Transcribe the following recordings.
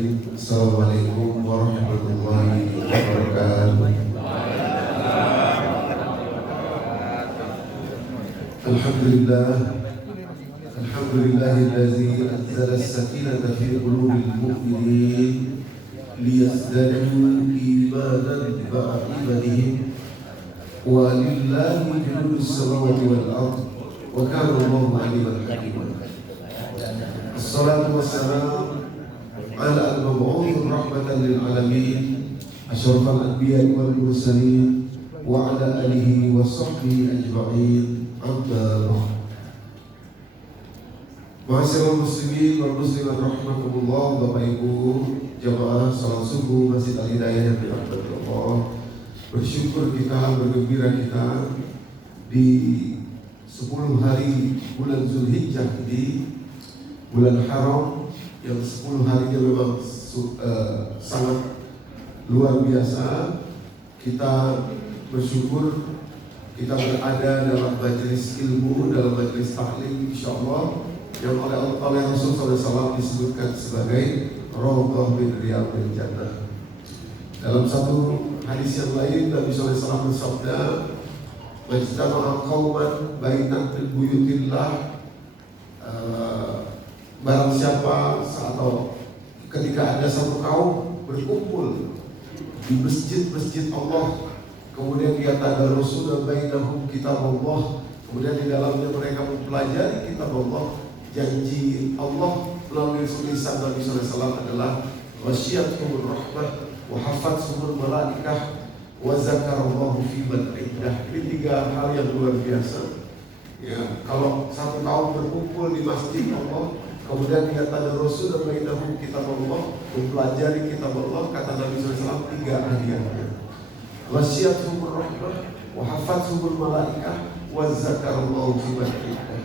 Bismillahirrahmanirrahim. Assalamualaikum warahmatullahi wabarakatuh. Alhamdulillahillazi anzala as-sakinata fi qulubil mu'minin liyazdadu imanan ma'a imanihim wa lillahi junudus samawati wal ardh wa kana Allahu 'aliman hakiman. Assalatu wassalamu ala al-mab'uuth rahmatan lil alamin asyrafal anbiya'i wal mursalin wa ala alihi wa sahbihi ajma'in. Amma ba'd. Ma'asyiral muslimin wal muslimat rahimakumullah, Bapak Ibu jamaah salat subuh Masjid Al-Hidayah yang dirahmati Allah. Bersyukur kita, bergembira kita di 10 hari bulan Zulhijjah ini, bulan haram yang 10 harinya memang sangat luar biasa. Kita bersyukur kita berada dalam majelis ilmu, dalam majelis taklim insyaallah yang oleh Rasul SAW disebutkan sebagai Raudhah min Riyadhil Jannah. Dalam satu hadis yang lain Nabi SAW bersabda, "Majtama'a qauman bainan min buyutillah." Barang siapa atau ketika ada satu kaum berkumpul di masjid-masjid Allah, kemudian dia tadarusuna bainahum kitab Allah, kemudian di dalamnya mereka mempelajari kitab Allah, janji Allah melalui tulisan Nabi SAW adalah ghasyiyatuhur rahmah wa hafathumul malaikah wa zakarallahu fi man indah. Ini 3 hal yang luar biasa. Ya, kalau satu kaum berkumpul di masjid Allah, kemudian dia tadarusuna bainahum kitab Allah, mempelajari kitab Allah, kata Nabi SAW 3 hadiahnya. Ghasyiyatuhur rahmah wa hafathumul malaikah wa zakarallahu fi man indah.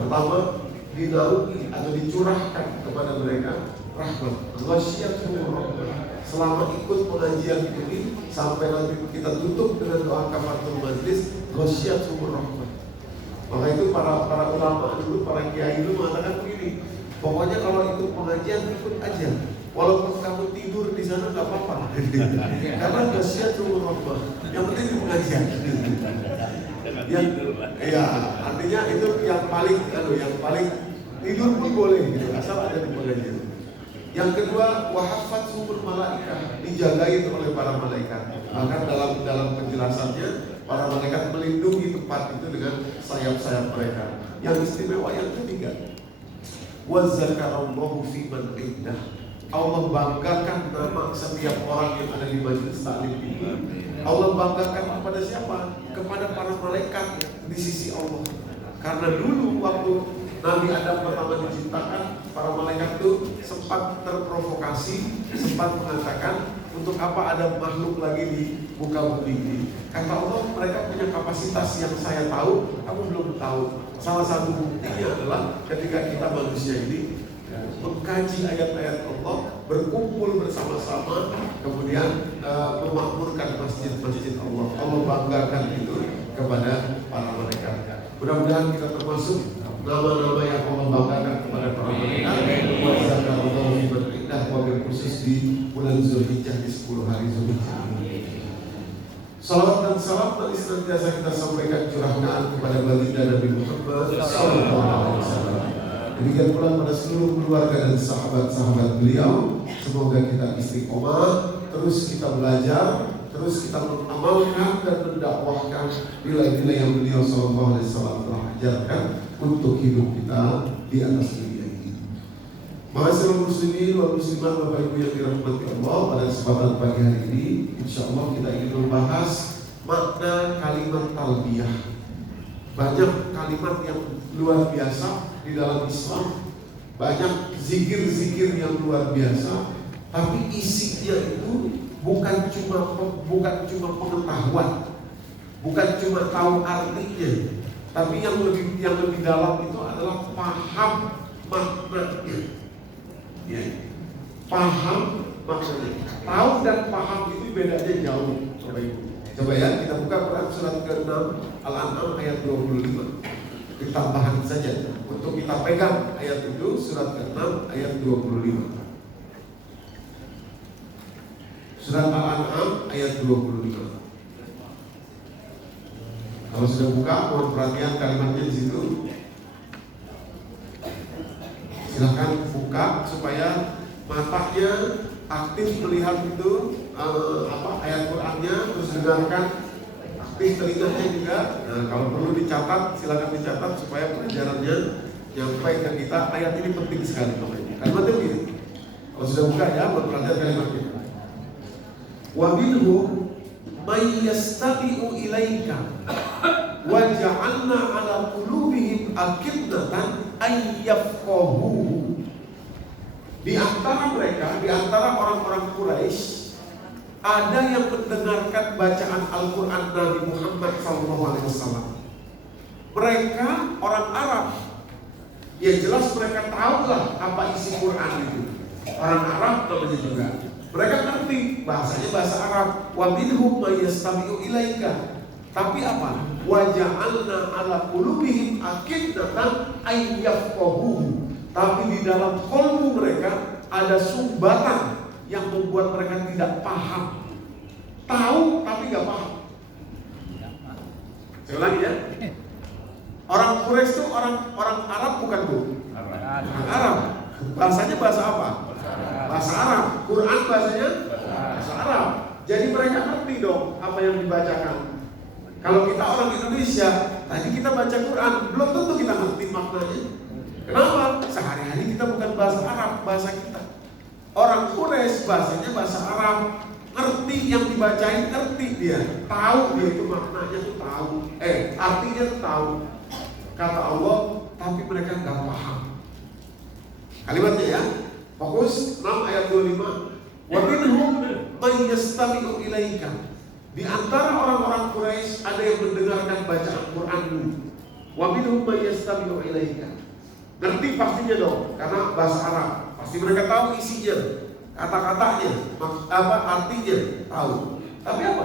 Pertama, dinaungi atau dicurahkan kepada mereka rahmat. Ghasyiyatuhur rahmah. Selama ikut pengajian ini sampai nanti kita tutup dengan doa kafaratul majlis, ghasyiyatuhur rahmah. Maka itu para ulama dulu, para kiai dulu mengatakan begini, pokoknya kalau ikut pengajian ikut aja, walaupun kamu tidur di sana nggak apa-apa, karena ghasyiyatuhur rahmah. Yang penting di pengajian. Ya, artinya itu yang paling tidur pun boleh gitu, asal ada di pengajian. Yang kedua, wahafathumul malaikah, dijagain oleh para malaikat. Bahkan dalam penjelasannya, para malaikat melindungi tempat itu dengan sayap-sayap mereka. Yang istimewa yang ketiga, wa zakarallahu fi man indah. Allah banggakan nama setiap orang yang ada di majelis taklim ini. Allah banggakan kepada siapa? Kepada para malaikat di sisi Allah. Karena dulu waktu Nabi Adam pertama diciptakan, para malaikat itu sempat terprovokasi, sempat mengatakan, untuk apa ada makhluk lagi di muka bumi ini? Kata Allah, mereka punya kapasitas yang saya tahu, kamu belum tahu. Salah satu buktinya adalah ketika kita manusia ini mengkaji ayat-ayat Allah, berkumpul bersama-sama, kemudian memakmurkan masjid-masjid Allah. Allah banggakan itu kepada para malaikat. Mudah-mudahan kita termasuk nama-nama yang Allah banggakan kepada para malaikat. Wa zakarallahu fi man indah, wabil khusus di bulan Zulhijjah, di 10 hari Zulhijjah. Salawat dan salam tadi senantiasa kita sampaikan curahkan kepada baginda Nabi Muhammad sallallahu alaihi wasallam. Demikian pula pada seluruh keluarga dan sahabat-sahabat beliau. Semoga kita istiqomah, terus kita belajar, terus kita mengamalkan dan mendakwahkan nilai-nilai yang beliau sallallahu alaihi wasallam telah ajarkan untuk hidup kita di atas dunia ini. Ma'asyiral muslimin wal muslimat, Bapak Ibu yang dirahmati Allah, pada kesempatan pagi hari ini insyaallah kita ingin membahas makna kalimat talbiyah. Banyak kalimat yang luar biasa di dalam Islam, banyak zikir-zikir yang luar biasa, tapi isinya itu bukan cuma pengetahuan, bukan cuma tahu artinya, tapi yang lebih dalam itu adalah paham maknanya. Ya. Paham maknanya. Tahu dan paham itu bedanya jauh, Bapak Ibu. Coba ya, kita buka Quran surat ke-6 Al-An'am ayat 25. Ditambahan saja untuk kita pegang ayat itu, surat ke-6 ayat 25. ayat 25. Kalau sudah buka, mohon perhatian kalimatnya di situ. Silakan buka supaya matanya aktif melihat itu ayat Qur'annya, terus dengarkan, aktif telinganya juga. Nah, kalau perlu dicatat, silakan dicatat supaya pelajarannya nyampe ke kita. Ayat ini penting sekali. Kalimatnya begini. Kalau sudah buka ya, perhatikan kalimatnya. Wa minhum may yastami'u ilaika wa ja'alna 'ala qulubihim akinnatan ay yafqahuhu. Di antara mereka, di antara orang-orang Quraisy, ada yang mendengarkan bacaan Al-Quran Nabi Muhammad SAW. Mereka orang Arab. Ya jelas mereka tahulah apa isi Quran itu. Orang Arab namanya juga. Mereka ngerti bahasanya bahasa Arab. Wa minhum may yastami'u ilaika. Tapi apa? Wa ja'alna 'ala qulubihim akinnatan ay yafqahuhu. Tapi di dalam kolbu mereka ada sumbatan yang membuat mereka tidak paham. Tahu tapi nggak paham. Saya ulangi ya. Orang Quraisy itu orang Arab bukan Bu? Orang Arab. Bahasanya bahasa apa? Bahasa Arab. Quran bahasanya bahasa Arab. Jadi mereka ngerti dong apa yang dibacakan. Kalau kita orang Indonesia, tadi kita baca Quran, belum tentu kita ngerti maknanya. Kenapa? Sehari-hari kita bukan bahasa Arab, bahasa kita. Orang Quraisy bahasanya bahasa Arab, ngerti yang dibacain, ngerti dia, tahu dia itu maknanya tuh tahu, artinya tuh tahu. Kata Allah, tapi mereka nggak paham. Kalimatnya ya, fokus 6 ayat 25. Wa minhum may yastami'u ilaika. Di antara orang-orang Quraisy ada yang mendengarkan bacaan Quranmu. Wa minhum may yastami'u ilaika. Ngerti pastinya dong, karena bahasa Arab. Pasti mereka tahu isinya, kata-katanya, artinya, tahu. Tapi apa?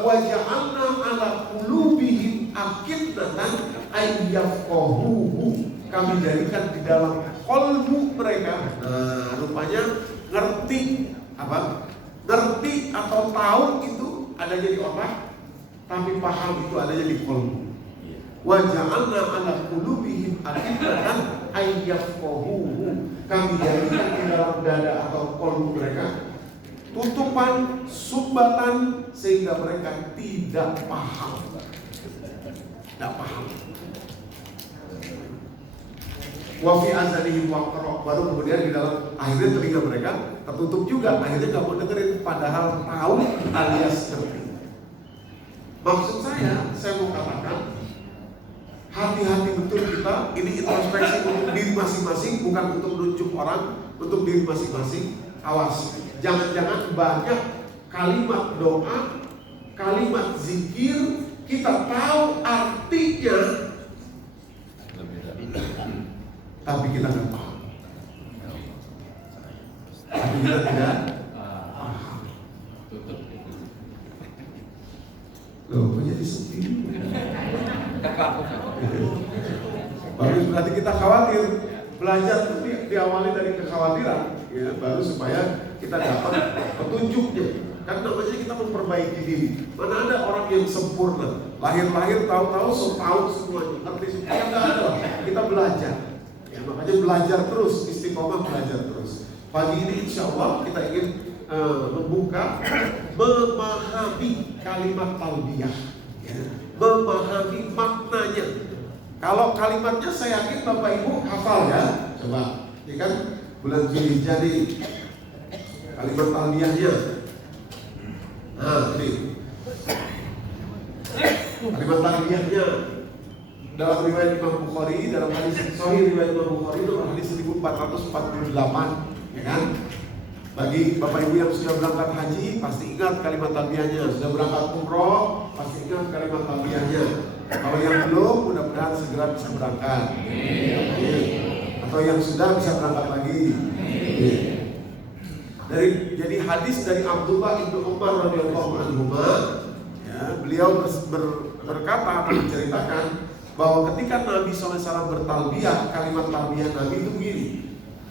Wa ja'alna 'ala qulubihim akinnatan ay yafqahuhu. Kami jadikan di dalam kolbu mereka. Nah, rupanya ngerti apa? Ngerti atau tahu itu adanya di otak, tapi paham itu adanya di kolbu. Wa ja'alna 'ala qulubihim akinnatan ay yafqahuhu. Kami jadikan di dalam dada atau kolbu mereka tutupan, sumbatan, sehingga mereka tidak paham. Tidak paham. Wa fi azanihim waqra. Baru kemudian di dalam akhirnya telinga mereka tertutup juga. Akhirnya nggak mau dengerin, padahal tahu alias ngerti. Maksud saya mau katakan, hati-hati betul kita. Ini introspeksi untuk diri masing-masing, bukan untuk menunjuk orang, untuk diri masing-masing. Awas, jangan-jangan banyak kalimat doa, kalimat zikir kita tahu artinya, tapi kita nggak paham. Tapi kita tidak paham. Loh, kok jadi sedih? Baru berarti kita khawatir. Belajar itu diawali dari kekhawatiran, ya, baru supaya kita dapat petunjuknya. Kan namanya kita memperbaiki diri. Mana ada orang yang sempurna, lahir-lahir tahu-tahu tahu semuanya, ngerti semuanya, nggak ada. Kita belajar. Ya, makanya belajar terus, istiqomah belajar terus. Pagi ini insya Allah kita ingin membuka, memahami kalimat talbiyah, ya, memahami maknanya. Kalau kalimatnya saya yakin Bapak Ibu hafal ya. Coba, ini kan bulan Zulhijjah nih, kalimat talbiyahnya. Nah, ini kalimat talbiyahnya dalam riwayat Imam Bukhari, dalam hadis sahih riwayat Imam Bukhari itu hadis 1448, ya kan? Bagi Bapak Ibu yang sudah berangkat haji pasti ingat kalimat talbiyahnya, sudah berangkat umroh pasti ingat kalimat talbiyahnya. Kalau yang belum, mudah-mudahan segera bisa berangkat. Atau yang sudah bisa berangkat lagi. Jadi hadis dari Abdullah bin Umar radhiyallahu anhu, ya, beliau berkata, menceritakan bahwa ketika Nabi SAW bertalbiyah, kalimat talbiyah Nabi itu begini.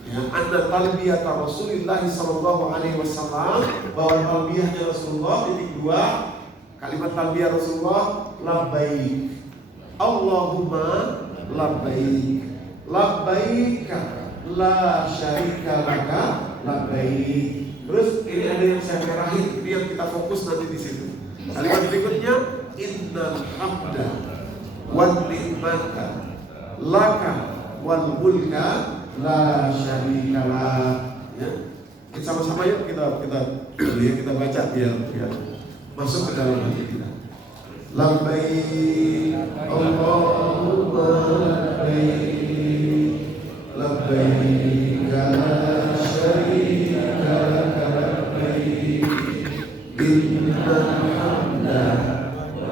ya, anna talbiyata Rasulullah sallallahu alaihi wasallam, bahwa talbiyahnya Rasulullah. Titik 2, kalimat talbiyah Rasulullah, labbaik Allahumma labbaik, labbaika la syarika laka labbaik. Terus ini ada yang saya merahin, ini yang kita fokus nanti di situ. Kalimat berikutnya, innal hamda wan ni'mata laka wal mulka la syarika lak. Ya. Kita sama-sama yuk kita baca biar masuk ke dalam hati kita. Labbaik Allahumma labbaik, labbaik la syarika laka labbaik, innal hamda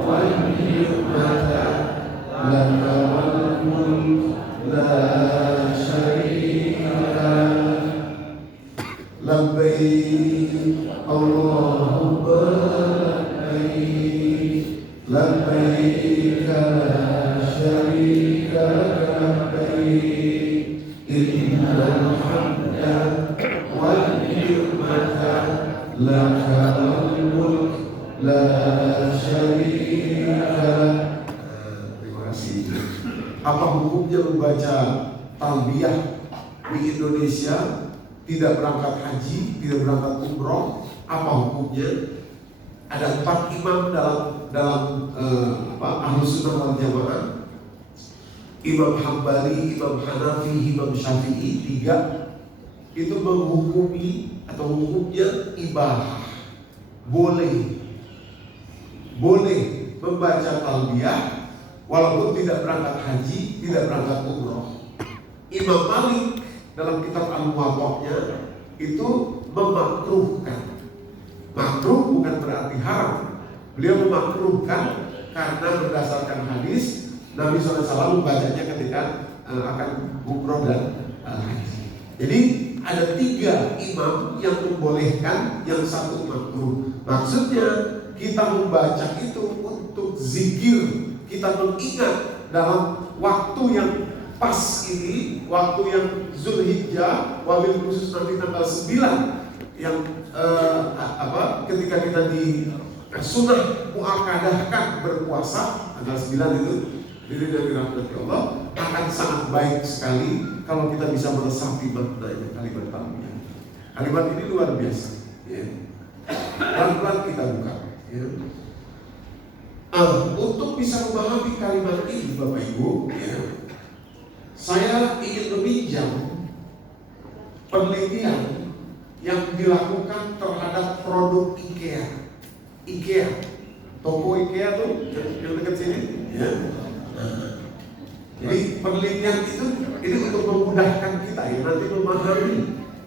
wan ni'mata laka wal mulk la syarika lak. Labbaik Allahumma labbaik, labbaik la syarika laka labbaik, innal hamda wan ni'mata laka wal mulk la syarika lak. Terima kasih. Apa hukumnya membaca talbiyah di Indonesia, tidak berangkat haji, tidak berangkat umroh? Apa hukumnya? Ada 4 imam dalam Ahlus Sunnah wal Jamaah. Imam Hambali, Imam Hanafi, Imam Syafi'i, 3 itu menghukumi atau hukumnya ibahah, boleh membaca talbiyah walaupun tidak berangkat haji, tidak berangkat umroh. Imam Malik dalam kitab Al-Muwatta'nya itu memakruhkan. Makruh bukan berarti haram. Beliau memakruhkan karena berdasarkan hadis Nabi SAW membacanya ketika akan umroh dan haji. Jadi ada 3 imam yang membolehkan, yang 1 makruh. Maksudnya kita membaca itu untuk zikir, kita mengingat dalam waktu yang pas ini, waktu yang Zulhijjah, wabil khusus nanti tanggal 9 yang ketika kita di sunnah muakadahkan berpuasa tanggal 9 itu, diri dari rahmat Allah, akan sangat baik sekali kalau kita bisa meresapi maknanya kalimat talbiyah. Kalimat ini luar biasa. Ya. Pelan-pelan kita buka. Ya. Untuk bisa memahami kalimat ini, Bapak Ibu, ya, saya ingin meminjam penelitian yang dilakukan terhadap produk IKEA, toko IKEA tuh yang dekat sini, ya. Jadi penelitian itu ini untuk memudahkan kita ya nanti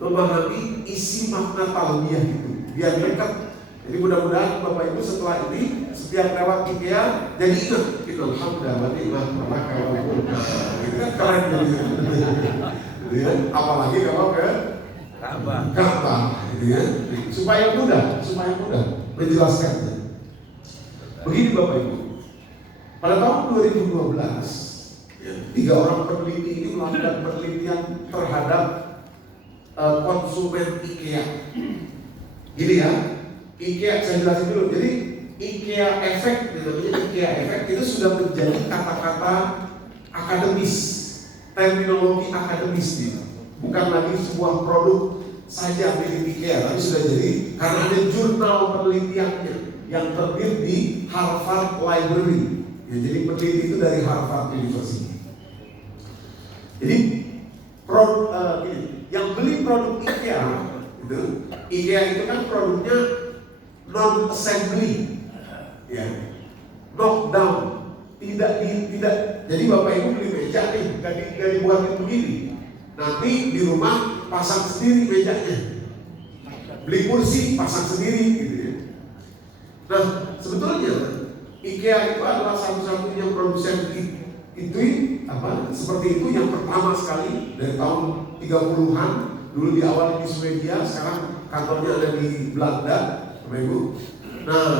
memahami isi makna talbiyah itu biar dekat. Jadi mudah-mudahan Bapak Ibu setelah ini setiap lewat IKEA jadi ingat innal hamda wa ni'mata laka wal mulk. Itu kan keren ya. Apalagi kalau ke Ka'bah, ya, supaya mudah menjelaskannya. Begini Bapak Ibu, pada tahun 2012, 3 orang peneliti ini melakukan penelitian terhadap konsumen IKEA. Gini ya, IKEA saya jelasin dulu. Jadi IKEA efek, namanya IKEA efek itu sudah menjadi kata-kata akademis, terminologi akademis nih. Bukan lagi sebuah produk saja milik IKEA, tapi sudah jadi karena ada jurnal penelitiannya yang terbit di Harvard Library. Ya, jadi peneliti itu dari Harvard University. Jadi yang beli produk IKEA itu kan produknya non assembly, ya, knockdown, tidak. Jadi Bapak Ibu beli meja nih, gak dibuatin begini. Nanti di rumah pasang sendiri mejanya, beli kursi pasang sendiri gitu ya. Nah sebetulnya IKEA itu adalah satu-satunya produsen itu seperti itu yang pertama sekali dari tahun 30-an. Dulu di awal di Swedia, sekarang kantornya ada di Belanda, Bapak Ibu. Nah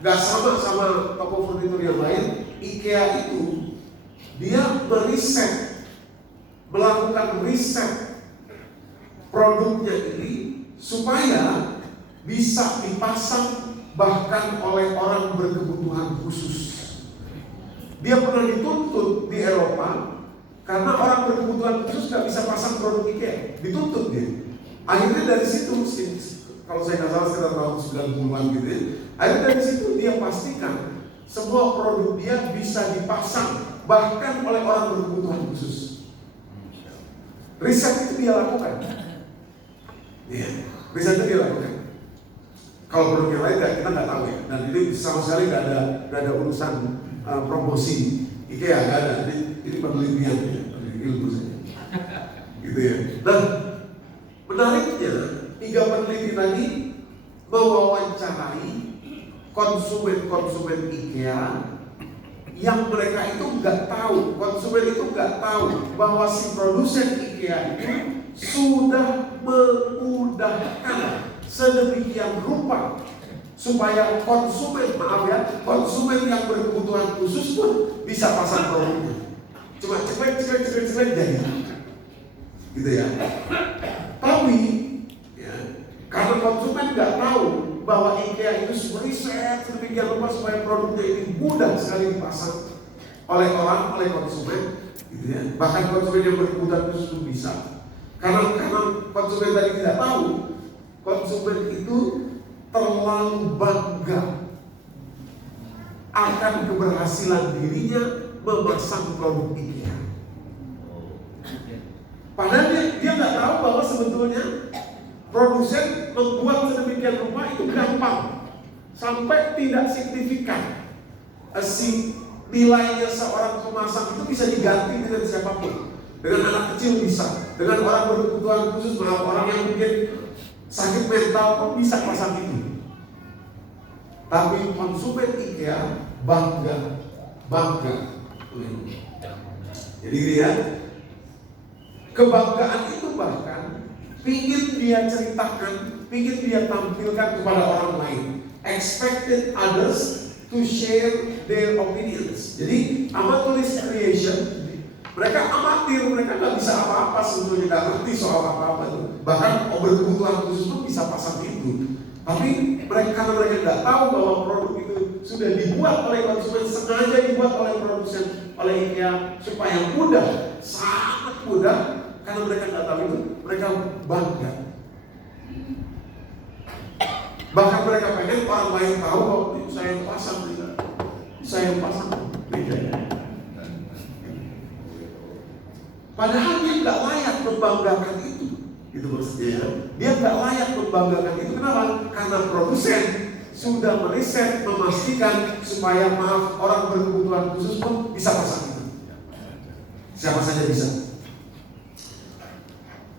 gak sama toko furnitur yang lain. IKEA itu dia melakukan riset produknya ini supaya bisa dipasang bahkan oleh orang berkebutuhan khusus. Dia pernah dituntut di Eropa karena orang berkebutuhan khusus gak bisa pasang produk IKEA, dituntut dia. Akhirnya dari situ, kalau saya nggak salah sekitar tahun 90-an gitu ya, akhirnya dari situ dia pastikan semua produk dia bisa dipasang bahkan oleh orang berkebutuhan khusus. Riset itu dia lakukan. Iya, riset itu dia lakukan. Kalau produk yang lain kita nggak tahu ya, dan ini sama sekali nggak ada urusan promosi IKEA, nggak ada. Ini penelitian ya, ilmu saja. Gitu ya. Nah, menariknya 3 peneliti tadi mewawancarai konsumen-konsumen IKEA yang mereka itu nggak tahu, konsumen itu nggak tahu bahwa si produsen IKEA itu sudah memudahkan sedemikian rupa supaya konsumen, maaf ya, konsumen yang berkebutuhan khusus pun bisa pasang produknya. Cuma ceklek jadi, gitu ya. Tapi ya, karena konsumen nggak tahu bahwa IKEA itu riset sedemikian rupa supaya produknya ini mudah sekali dipasang oleh konsumen, gitu ya. Bahkan konsumen yang berkebutuhan khusus pun bisa. Karena konsumen tadi tidak tahu, konsumen itu terlalu bangga akan keberhasilan dirinya memasang produk IKEA. Padahal dia nggak tahu bahwa sebetulnya produsen membuat sedemikian rupa itu gampang sampai tidak signifikan. Si nilainya seorang pemasang itu bisa diganti dengan siapapun, dengan anak kecil bisa, dengan orang berkebutuhan khusus, orang yang mungkin sakit mental pun bisa pasang itu. Tapi konsumen IKEA bangga. Jadi dia kebanggaan itu bahkan ingin dia ceritakan, ingin dia tampilkan kepada orang lain. Expected others to share their opinions. Jadi amatoris creation, mereka amatir, mereka nggak bisa apa-apa sebetulnya, nggak ngerti soal apa-apa itu. Bahkan berkebutuhan khusus pun bisa pasang itu. Tapi karena mereka nggak tahu bahwa produk itu sudah dibuat oleh konsumen, sengaja dibuat oleh produsen, oleh IKEA supaya mudah, sangat mudah. Karena mereka nggak tahu itu, mereka bangga. Bahkan mereka pengen orang lain tahu bahwa saya yang pasang, saya yang pasang. Padahal dia nggak layak membanggakan itu. Itu maksudnya. Dia nggak layak membanggakan itu. Kenapa? Karena produsen sudah meriset, memastikan supaya orang berkebutuhan khusus pun bisa pasang itu. Siapa saja bisa.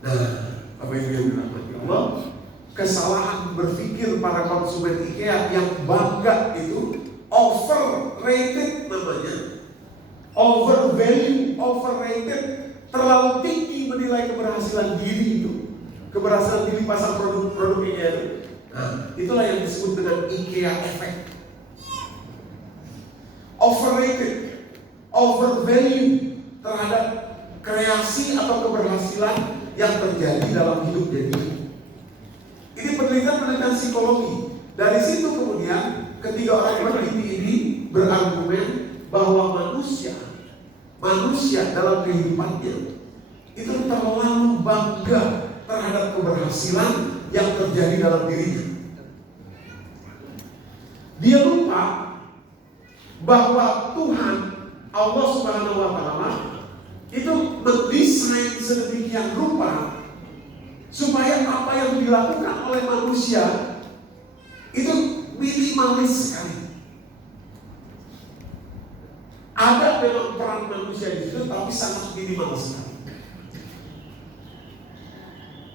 Nah, apa yang dia bilang? Allah, kesalahan berpikir para konsumen IKEA yang bangga itu overrated namanya. Overvalue, overrated, terlalu tinggi menilai keberhasilan diri itu. Keberhasilan diri pasang produk IKEA itu. Nah, itulah yang disebut dengan IKEA effect. Overrated, overvalue terhadap kreasi atau keberhasilan yang terjadi dalam hidupnya dia. Ini penelitian psikologi. Dari situ kemudian ketiga orang peneliti ini berargumen bahwa manusia dalam kehidupannya itu terlalu bangga terhadap keberhasilan yang terjadi dalam dirinya. Dia lupa bahwa Tuhan Allah Subhanahu wa Ta'ala itu mendesain sedemikian rupa supaya apa yang dilakukan oleh manusia itu minimalis sekali. Ada memang peran manusia di situ, tapi sangat minimal sekali.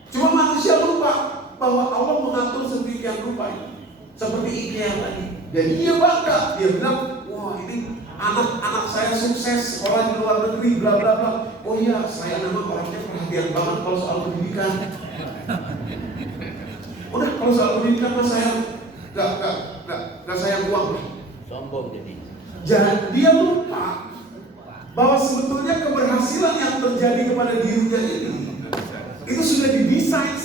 Cuma manusia lupa bahwa Allah mengatur sedemikian rupa seperti IKEA tadi. Dan dia bangga, dia bilang, wah ini anak-anak saya sukses sekolah di luar negeri, bla bla bla. Oh iya, saya memang orangnya perhatian banget kalau soal pendidikan. Udah kalau soal pendidikan mas saya nggak saya buang. Sombong jadi. Jangan dia lupa bahwa sebetulnya keberhasilan yang terjadi kepada dirinya ini itu sudah didesain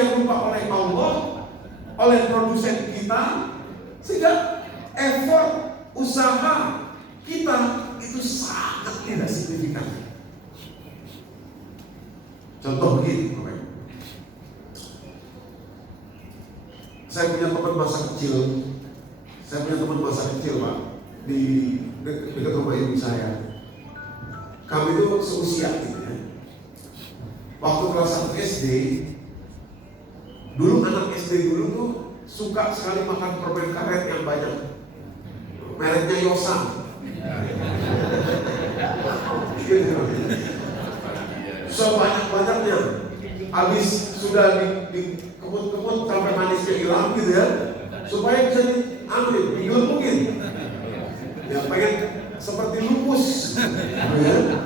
sedemikian rupa oleh Allah, oleh produsen kita, sehingga effort usaha kita itu sangat tidak signifikan. Contoh begini, saya punya teman masa kecil, Pak, di dekat rumah ibu saya. Kami itu seusia gitu ya. Waktu kelas 1 SD, dulu anak SD dulu tuh suka sekali makan permen karet yang banyak. Mereknya Yosan. Sebanyak-banyaknya. Habis sudah dikemut-kemut sampai manisnya hilang gitu ya. Supaya bisa digelembungin. Ya pengen seperti lupus. Ya,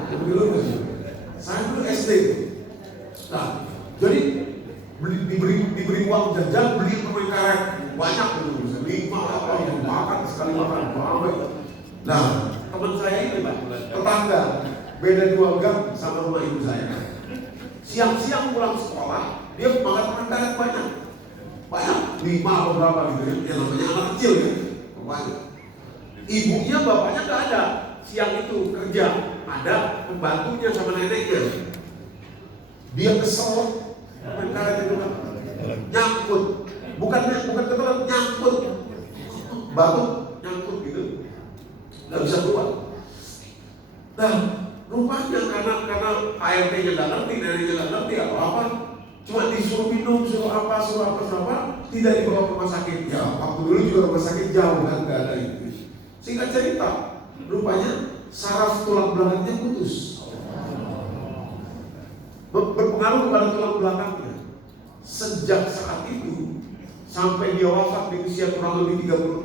saya dulu SD. Nah, jadi diberi uang jajan, beli permen karet banyak dulu, 5 apa yang makan sekali makan apa. Nah, teman saya ini Pak, tetangga, beda 2 gang sama rumah ibu saya. Siang-siang pulang sekolah, dia makan permen karet banyak, 5 atau berapa gitu ya. Yang namanya anak kecil ya, banyak. Ibunya, bapaknya nggak ada. Siang itu kerja, ada pembantunya sama neneknya. Dia kesel, permen karet itu nyangkut, bukan ketelan, nyangkut, batu nyangkut gitu, nggak bisa keluar. Nah, rupanya karena ART-nya nggak ngerti, neneknya nggak ngerti apa, cuma disuruh minum, suruh apa, tidak dibawa ke rumah sakit. Ya, waktu dulu juga rumah sakit jauh kan, nggak ada itu. Singkat cerita, rupanya saraf tulang belakangnya putus. Berpengaruh kepada tulang belakangnya. Sejak saat itu sampai dia wafat di usia kurang lebih 36,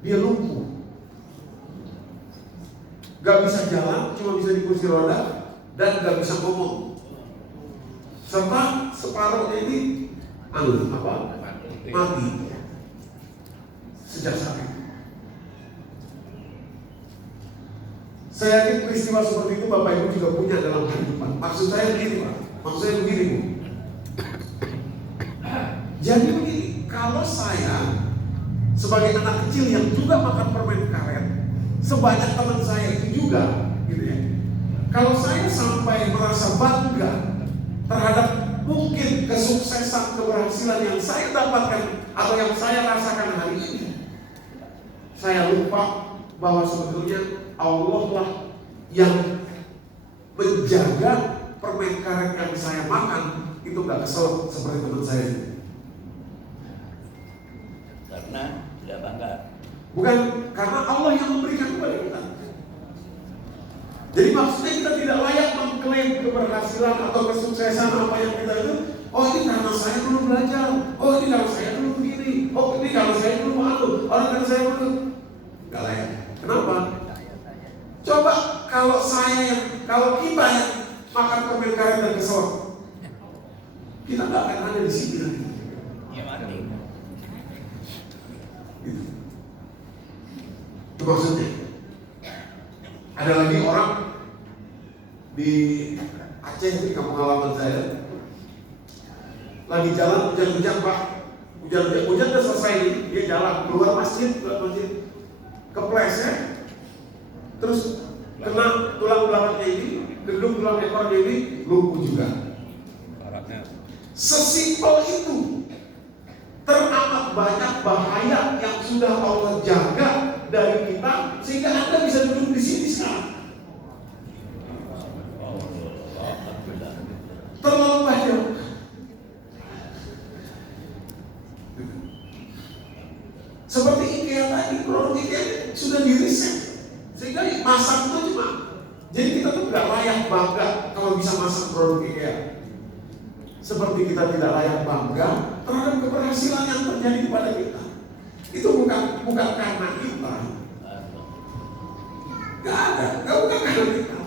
dia lumpuh. Gak bisa jalan, cuma bisa di kursi roda dan gak bisa ngomong. Serta separuhnya ini mati. Sejak saat itu. Saya yakin peristiwa seperti itu Bapak Ibu juga punya dalam kehidupan. Maksud saya begini Pak, Bu. Jadi begini, kalau saya sebagai anak kecil yang juga makan permen karet, sebanyak teman saya itu juga, gitu ya. Kalau saya sampai merasa bangga terhadap mungkin kesuksesan, keberhasilan yang saya dapatkan atau yang saya rasakan hari ini, saya lupa bahwa sebetulnya Allah lah yang menjaga permen karet yang saya makan itu gak kesel seperti teman saya ini. Karena tidak bangga. Bukan, karena Allah yang memberikan kepada kita. Jadi maksudnya kita tidak layak mengklaim keberhasilan atau kesuksesan apa yang kita itu. Oh ini karena saya dulu belajar. Oh ini karena saya dulu begini. Oh ini karena saya dulu malu. Orang karena saya dulu gak layak. Kenapa? Coba kalau kita yang makan permen karet dan kesel, kita nggak akan ada di sini lagi. Ya mati. Itu maksudnya. Ada lagi orang di Aceh di kampung halaman saya, lagi jalan hujan-hujan Pak, hujan udah selesai, dia jalan keluar masjid, kepleset. Terus kena tulang belakangnya ini, gendung tulang ekornya ini, lumpuh juga. Sesimpel itu, teramat banyak bahaya yang sudah Allah jaga dari kita sehingga Anda bisa duduk di sini sekarang. Terlalu banyak. Seperti IKEA tadi, produk IKEA sudah diriset. Sehingga masak itu cuma, jadi kita tuh gak layak bangga kalau bisa masak produk IKEA. Seperti kita tidak layak bangga terhadap keberhasilan yang terjadi kepada kita. Itu bukan karena kita. Gak ada, bukan karena kita.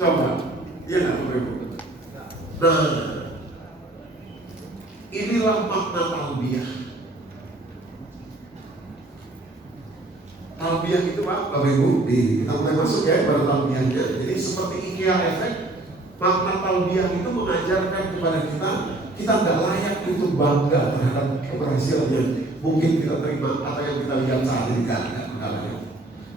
Coba, iya gak Bapak Ibu? Nah, inilah makna talbiyah. Talbiyah itu Pak, Bapak Ibu, kita mulai masuk ya pada talbiyahnya. Jadi seperti IKEA efek, makna talbiyah itu mengajarkan kepada kita, kita nggak layak untuk bangga terhadap keberhasilan yang mungkin kita terima atau yang kita lihat saat ini, nggak layak.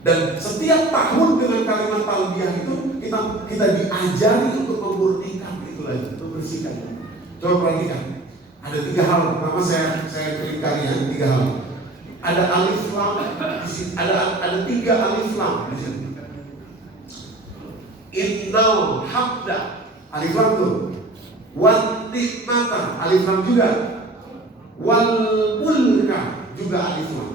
Dan setiap tahun dengan kalimat talbiyah itu kita diajari untuk memurnikan itu lagi, untuk bersihkan. Coba perhatikan, ada 3 hal. Pertama saya beri kalian 3 hal. Ada alif lam di sini, ada 3 alif lam di sini. Innal hamda, alif lam tuh. Wan nikmata, alif lam juga. Wal mulka juga alif lam.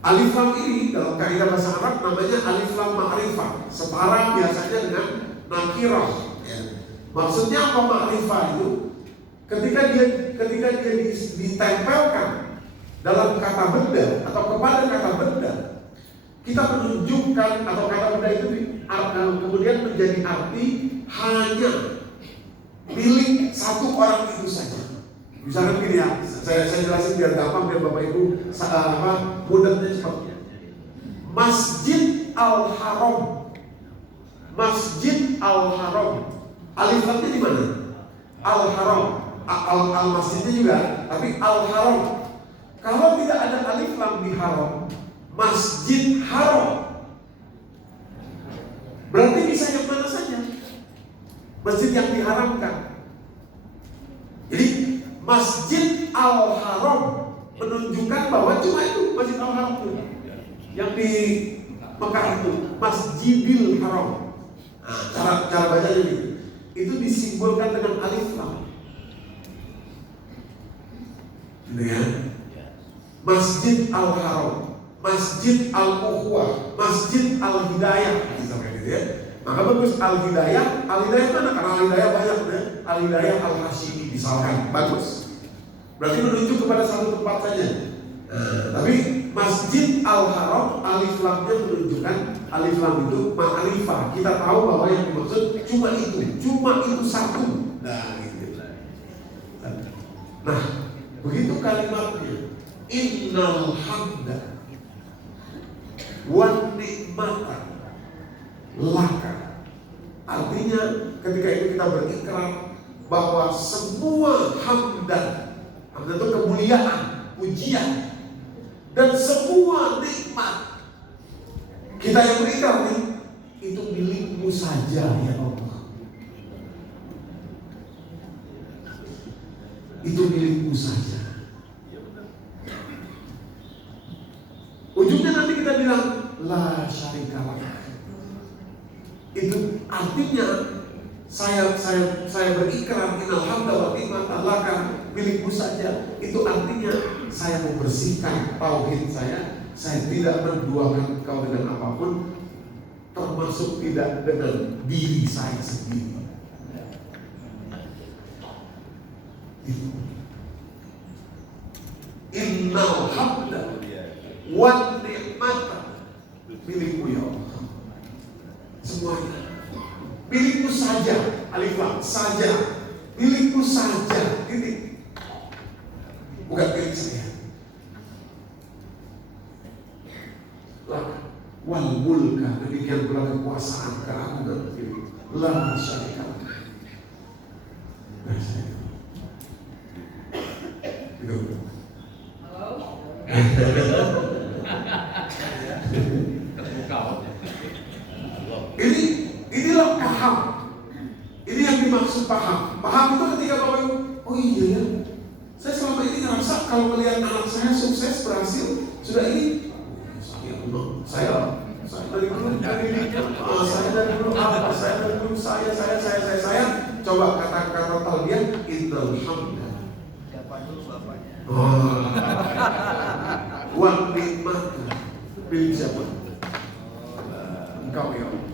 Alif lam ini dalam kaidah bahasa Arab namanya alif lam ma'rifah. Setara biasanya dengan nakirah. Maksudnya apa ma'rifah itu? Ketika dia ditempelkan dalam kata benda atau kepada kata benda, kita menunjukkan atau kata benda itu kemudian menjadi arti hanya milik satu orang itu saja. Misalnya begini ya, saya jelasin biar gampang, biar Bapak Ibu mudahnya cepat. Masjid Al-Haram, Masjid Al-Haram, alif lamnya di mana? Al-Haram, al-masjidnya juga, tapi Al-Haram. Kalau tidak ada alif lam di haram, Masjid Haram, berarti bisa yang mana saja, masjid yang diharamkan. Jadi Masjid Al-Haram menunjukkan bahwa cuma itu Masjid Al-Haram itu yang di Mekah itu, Masjidil Haram. Nah, cara bacanya itu disimbolkan dengan alif lam. Gitu ya. Masjid Al-Haram, Masjid Al-Ukhuwah, Masjid Al-Hidayah, misalkan gitu ya. Maka bagus Al-Hidayah mana? Karena Al-Hidayah banyak ya. Al-Hidayah Al-Hashimi misalkan, bagus. Berarti menunjuk kepada satu tempat saja. Tapi Masjid Al-Haram alif lamnya menunjukkan alif lam itu ma'rifah. Kita tahu bahwa yang dimaksud cuma itu satu. Nah, gitu. Nah, begitu kalimatnya innal hamda wan nikmata laka. Artinya ketika itu kita berikrar bahwa semua hamdan itu kemuliaan, pujian, dan semua nikmat kita yang berikrar nih, itu milikmu saja ya Allah. Itu milikmu saja. Ujungnya nanti kita bilang la syarika lak. Itu artinya saya berikrar innal hamda wa nikmata laka, milikmu saja. Itu artinya saya membersihkan tauhid saya tidak menduakan engkau dengan apapun, termasuk tidak dengan diri saya sendiri. Itu innal hamda wa nikmata milikmu ya Allah. Semuanya milikmu saja, alif lam saja, milikmu saja, ini bukan milik saya. Wal mulka, demikian pula kekuasaan, keagungan la syarika lak. Inilah paham. Ini yang dimaksud paham. Paham itu ketika Bapak Ibu, oh iya ya, saya selama ini ngerasa kalau melihat anak saya sukses, berhasil, sudah ini saya dari dulu saya coba kata-kata talbiyah innal hamda wa nikmata milik siapa? Engkau ya Allah.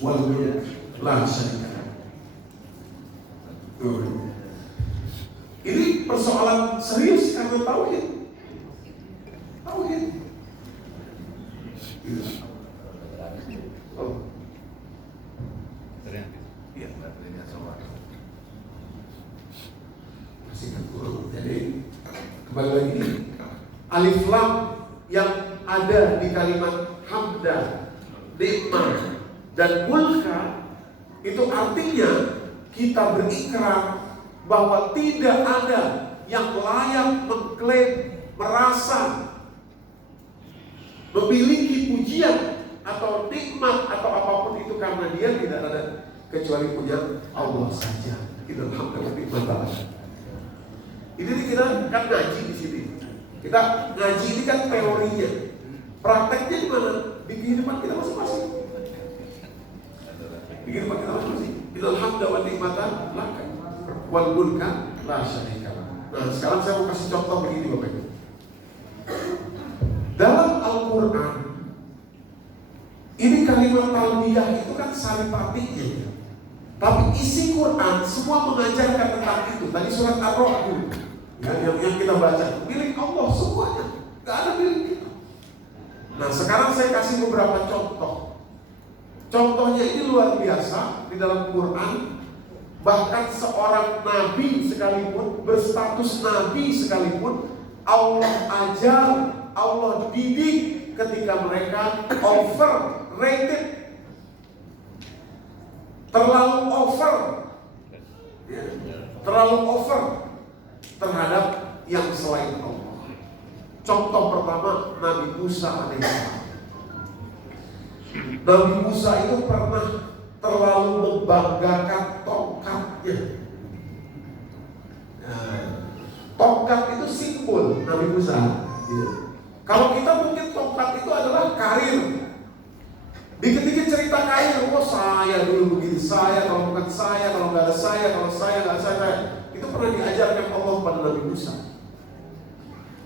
Wal mulk la syarika lak. Ini persoalan serius karena tauhid. Oh. Iya, baterainya sama. Masih kurang. Jadi kembali lagi, alif lam yang ada di kalimat hamda, nikmat dan mulka Itu artinya kita berikrar bahwa tidak ada yang layak mengklaim, merasa memiliki pujian atau nikmat atau apapun itu karena dia tidak ada kecuali punya Allah saja. Kita alhamdulillah nikmat Allah. Ini kita kan ngaji di sini. Kita ngaji ini kan teorinya. Prakteknya di mana? Di kehidupan kita masing-masing. Di kehidupan kita masing-masing. Alhamdulillah wa nikmatan laka wal mulka la syarika lah. Nah, sekarang saya mau kasih contoh begini Bapak Ibu. Dalam Al-Quran ini kalimat talbiyah itu kan saripatinya. Tapi isi Quran semua mengajarkan tentang itu. Tadi surat Ar-Ra'd dulu. Ya, yang kita baca milik Allah semuanya, gak ada milik kita. Nah sekarang saya kasih beberapa contoh. Contohnya ini luar biasa di dalam Quran. Bahkan seorang nabi sekalipun, berstatus nabi sekalipun, Allah ajar, Allah didik ketika mereka overrated, terlalu over, ya, terlalu over terhadap yang selain Allah. Contoh pertama Nabi Musa alaihissalam. Nabi Musa itu pernah terlalu membanggakan tongkatnya. Nah, tongkat itu simbol Nabi Musa. Ya. Kalau kita mungkin tongkat itu adalah karir. Dikit-dikit cerita karir, oh saya dulu begini, saya kalau bukan saya, kalau nggak ada saya, kalau saya nggak ada saya. Itu pernah diajarkan Allah pada Nabi Musa.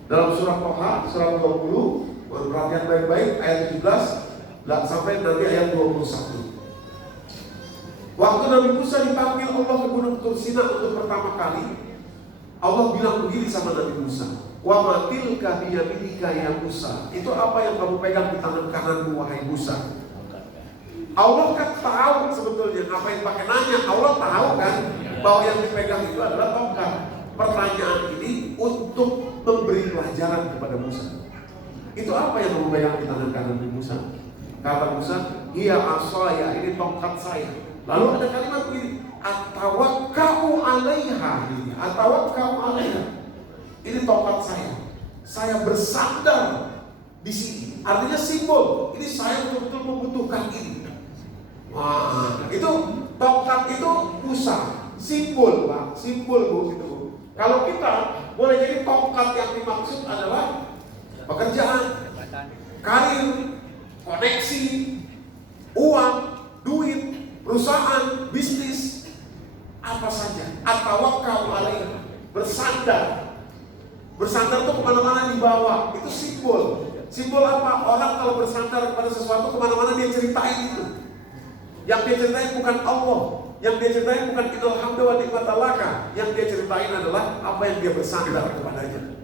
Dalam surah Toha, surah 20, perhatian baik-baik, ayat 17 sampai nanti ayat 21. Waktu Nabi Musa dipanggil Allah ke Gunung Tur Sina untuk pertama kali, Allah bilang begini sama Nabi Musa, wa ma tilka biyaminika ya Musa. Itu apa yang kamu pegang di tangan kananmu wahai Musa? Allah kan tahu sebetulnya apa yang pakai nanya. Allah tahu kan bahwa yang dipegang itu adalah tongkat. Pertanyaan ini untuk memberi pelajaran kepada Musa. Itu apa yang kamu pegang di tangan kanan Musa? Kata Musa, iya asaya, ini tongkat saya. Lalu ada kalimat begini, atawakkau alaiha, atawakkau alaiha. Ini tongkat saya. Saya bersandar di sini. Artinya simbol. Ini saya betul-betul membutuhkan ini. Wah, itu tongkat itu Musa, simbol Pak, simbol Bu itu. Kalau kita boleh jadi tongkat yang dimaksud adalah pekerjaan, karir, koneksi, uang, duit, perusahaan, bisnis, apa saja. Atawakkau alaiha, bersandar. Bersandar itu kemana-mana dibawa, itu simbol. Simbol apa? Orang kalau bersandar kepada sesuatu kemana-mana dia ceritain itu. Yang dia ceritain bukan Allah, yang dia ceritain bukan innal hamda wa nikmata laka. Yang dia ceritain adalah apa yang dia bersandar kepadanya.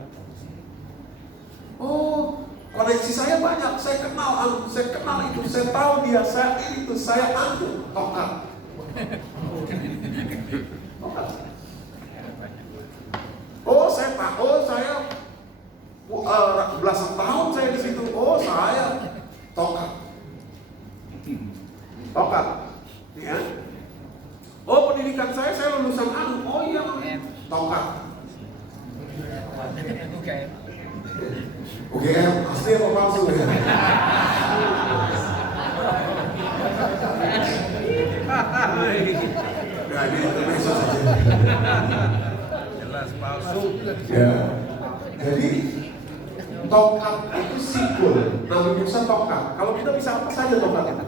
Oh, koneksi saya banyak, saya kenal itu, saya tahu dia, saya ini itu, saya anu, tongkat. Oh, saya tahu, saya belasan tahun saya di situ. Oh, saya tongkat. Tongkat, ya. Oh, pendidikan saya lulusan anu. Oh iya, tongkat. UGM, asli apa palsu ya? Ya, ini terbiasa saja. Jelas palsu. Ya, jadi tongkat itu simbol. Nabi Musa tongkat. Kalau kita bisa apa saja tongkat itu.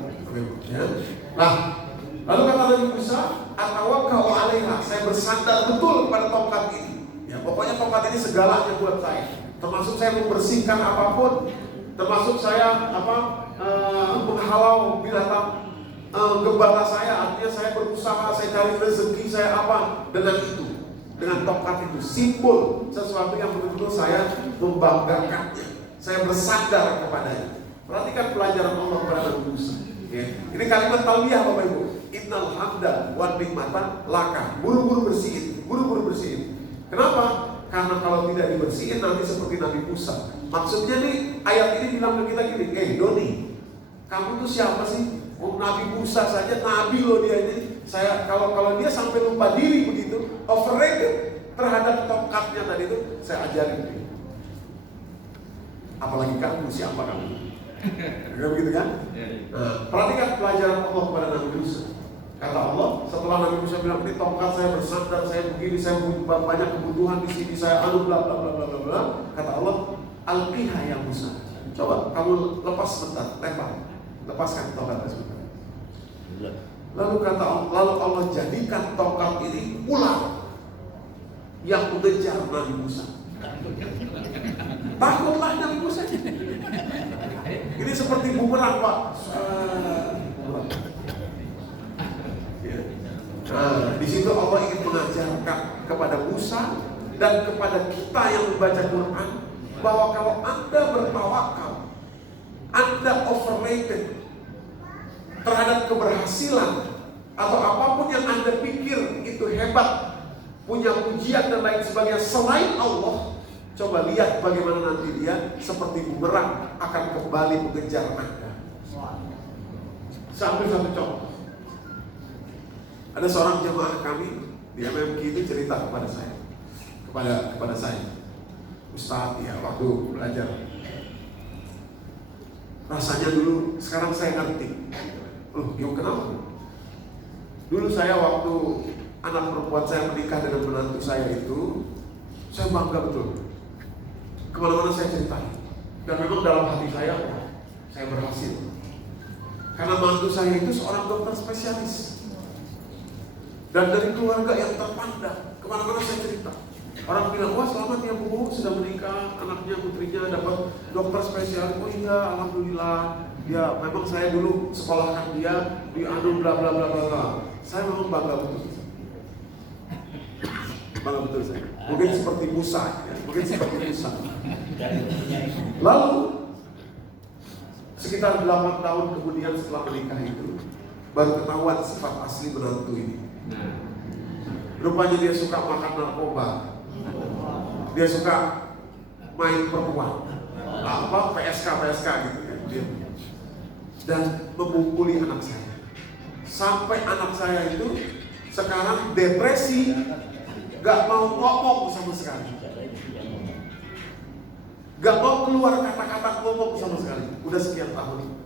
Ya. Nah, lalu kata Nabi Musa, atawakkau alaiha, saya bersandar betul pada tongkat ini. Ya, pokoknya tongkat ini segalanya buat saya. Termasuk saya membersihkan apapun, termasuk saya menghalau binatang gembala saya, artinya saya berusaha, saya cari rezeki, saya apa dengan itu, dengan tongkat itu, simbol sesuatu yang betul-betul saya membanggakannya, saya bersandar kepadanya. Perhatikan pelajaran Allah kepada Nabi Musa. Ya. Ini kalimat talbiyah Bapak Ibu. Innal hamda wa nikmata laka. Buru-buru bersihin, buru-buru bersihin. Kenapa? Karena kalau tidak dibersihin nanti seperti Nabi Musa. Maksudnya nih ayat ini bilang ke kita gini, Doni, kamu tuh siapa sih? Oh, Nabi Musa saja, Nabi loh dia ini. saya kalau dia sampai lupa diri begitu, overrated terhadap tongkatnya tadi itu, saya ajarin dia. Apalagi kamu, siapa kamu? Begitu kan? Nah, perhatikan pelajaran Allah kepada Nabi Musa. Kata Allah, setelah Nabi Musa bilang, ini tongkat saya bersandar, saya begini, saya banyak kebutuhan di sini, saya bla bla bla bla bla bla. Kata Allah, alqiha ya Musa. Coba kamu lepas sebentar, lempar, lepaskan tongkat sebentar. Lalu Allah jadikan tongkat ini ular yang mengejar Nabi Musa. Takutlah Nabi Musa. Ini seperti bumerang, Pak. Nah, di situ Allah ingin mengajarkan kepada Musa dan kepada kita yang membaca Quran bahwa kalau Anda bertawakal, Anda overrated terhadap keberhasilan atau apapun yang Anda pikir itu hebat, punya pujian dan lain sebagainya selain Allah, coba lihat bagaimana nanti dia seperti bumerang akan kembali mengejar Anda. Sambil satu contoh. Ada seorang jemaah kami di MMK itu cerita kepada saya, Ustaz, ya waktu belajar rasanya dulu, sekarang saya ngerti. Gimana kenapa? Dulu saya waktu anak perempuan saya menikah dengan menantu saya itu, saya bangga betul. Kemana-mana saya ceritain. Dan memang dalam hati saya berhasil. Karena mantu saya itu seorang dokter spesialis. Dan dari keluarga yang terpandang, kemana-mana saya cerita. Orang bilang, wah selamat ya Bu, sudah menikah, anaknya putrinya dapat dokter spesialis. Oh iya, alhamdulillah. Ya memang saya dulu sekolahkan dia di bla bla bla bla. Saya memang bangga betul. Bangga betul saya. Mungkin seperti Musa, ya. Mungkin seperti Musa. Lalu sekitar 8 tahun kemudian setelah menikah itu, baru ketahuan sifat asli menantu ini. Rupanya dia suka makan narkoba, dia suka main perempuan, PSK gitu kan, dan memukuli anak saya. Sampai anak saya itu sekarang depresi, gak mau ngomong sama sekali, gak mau keluar kata-kata ngomong sama sekali. Udah sekian tahun,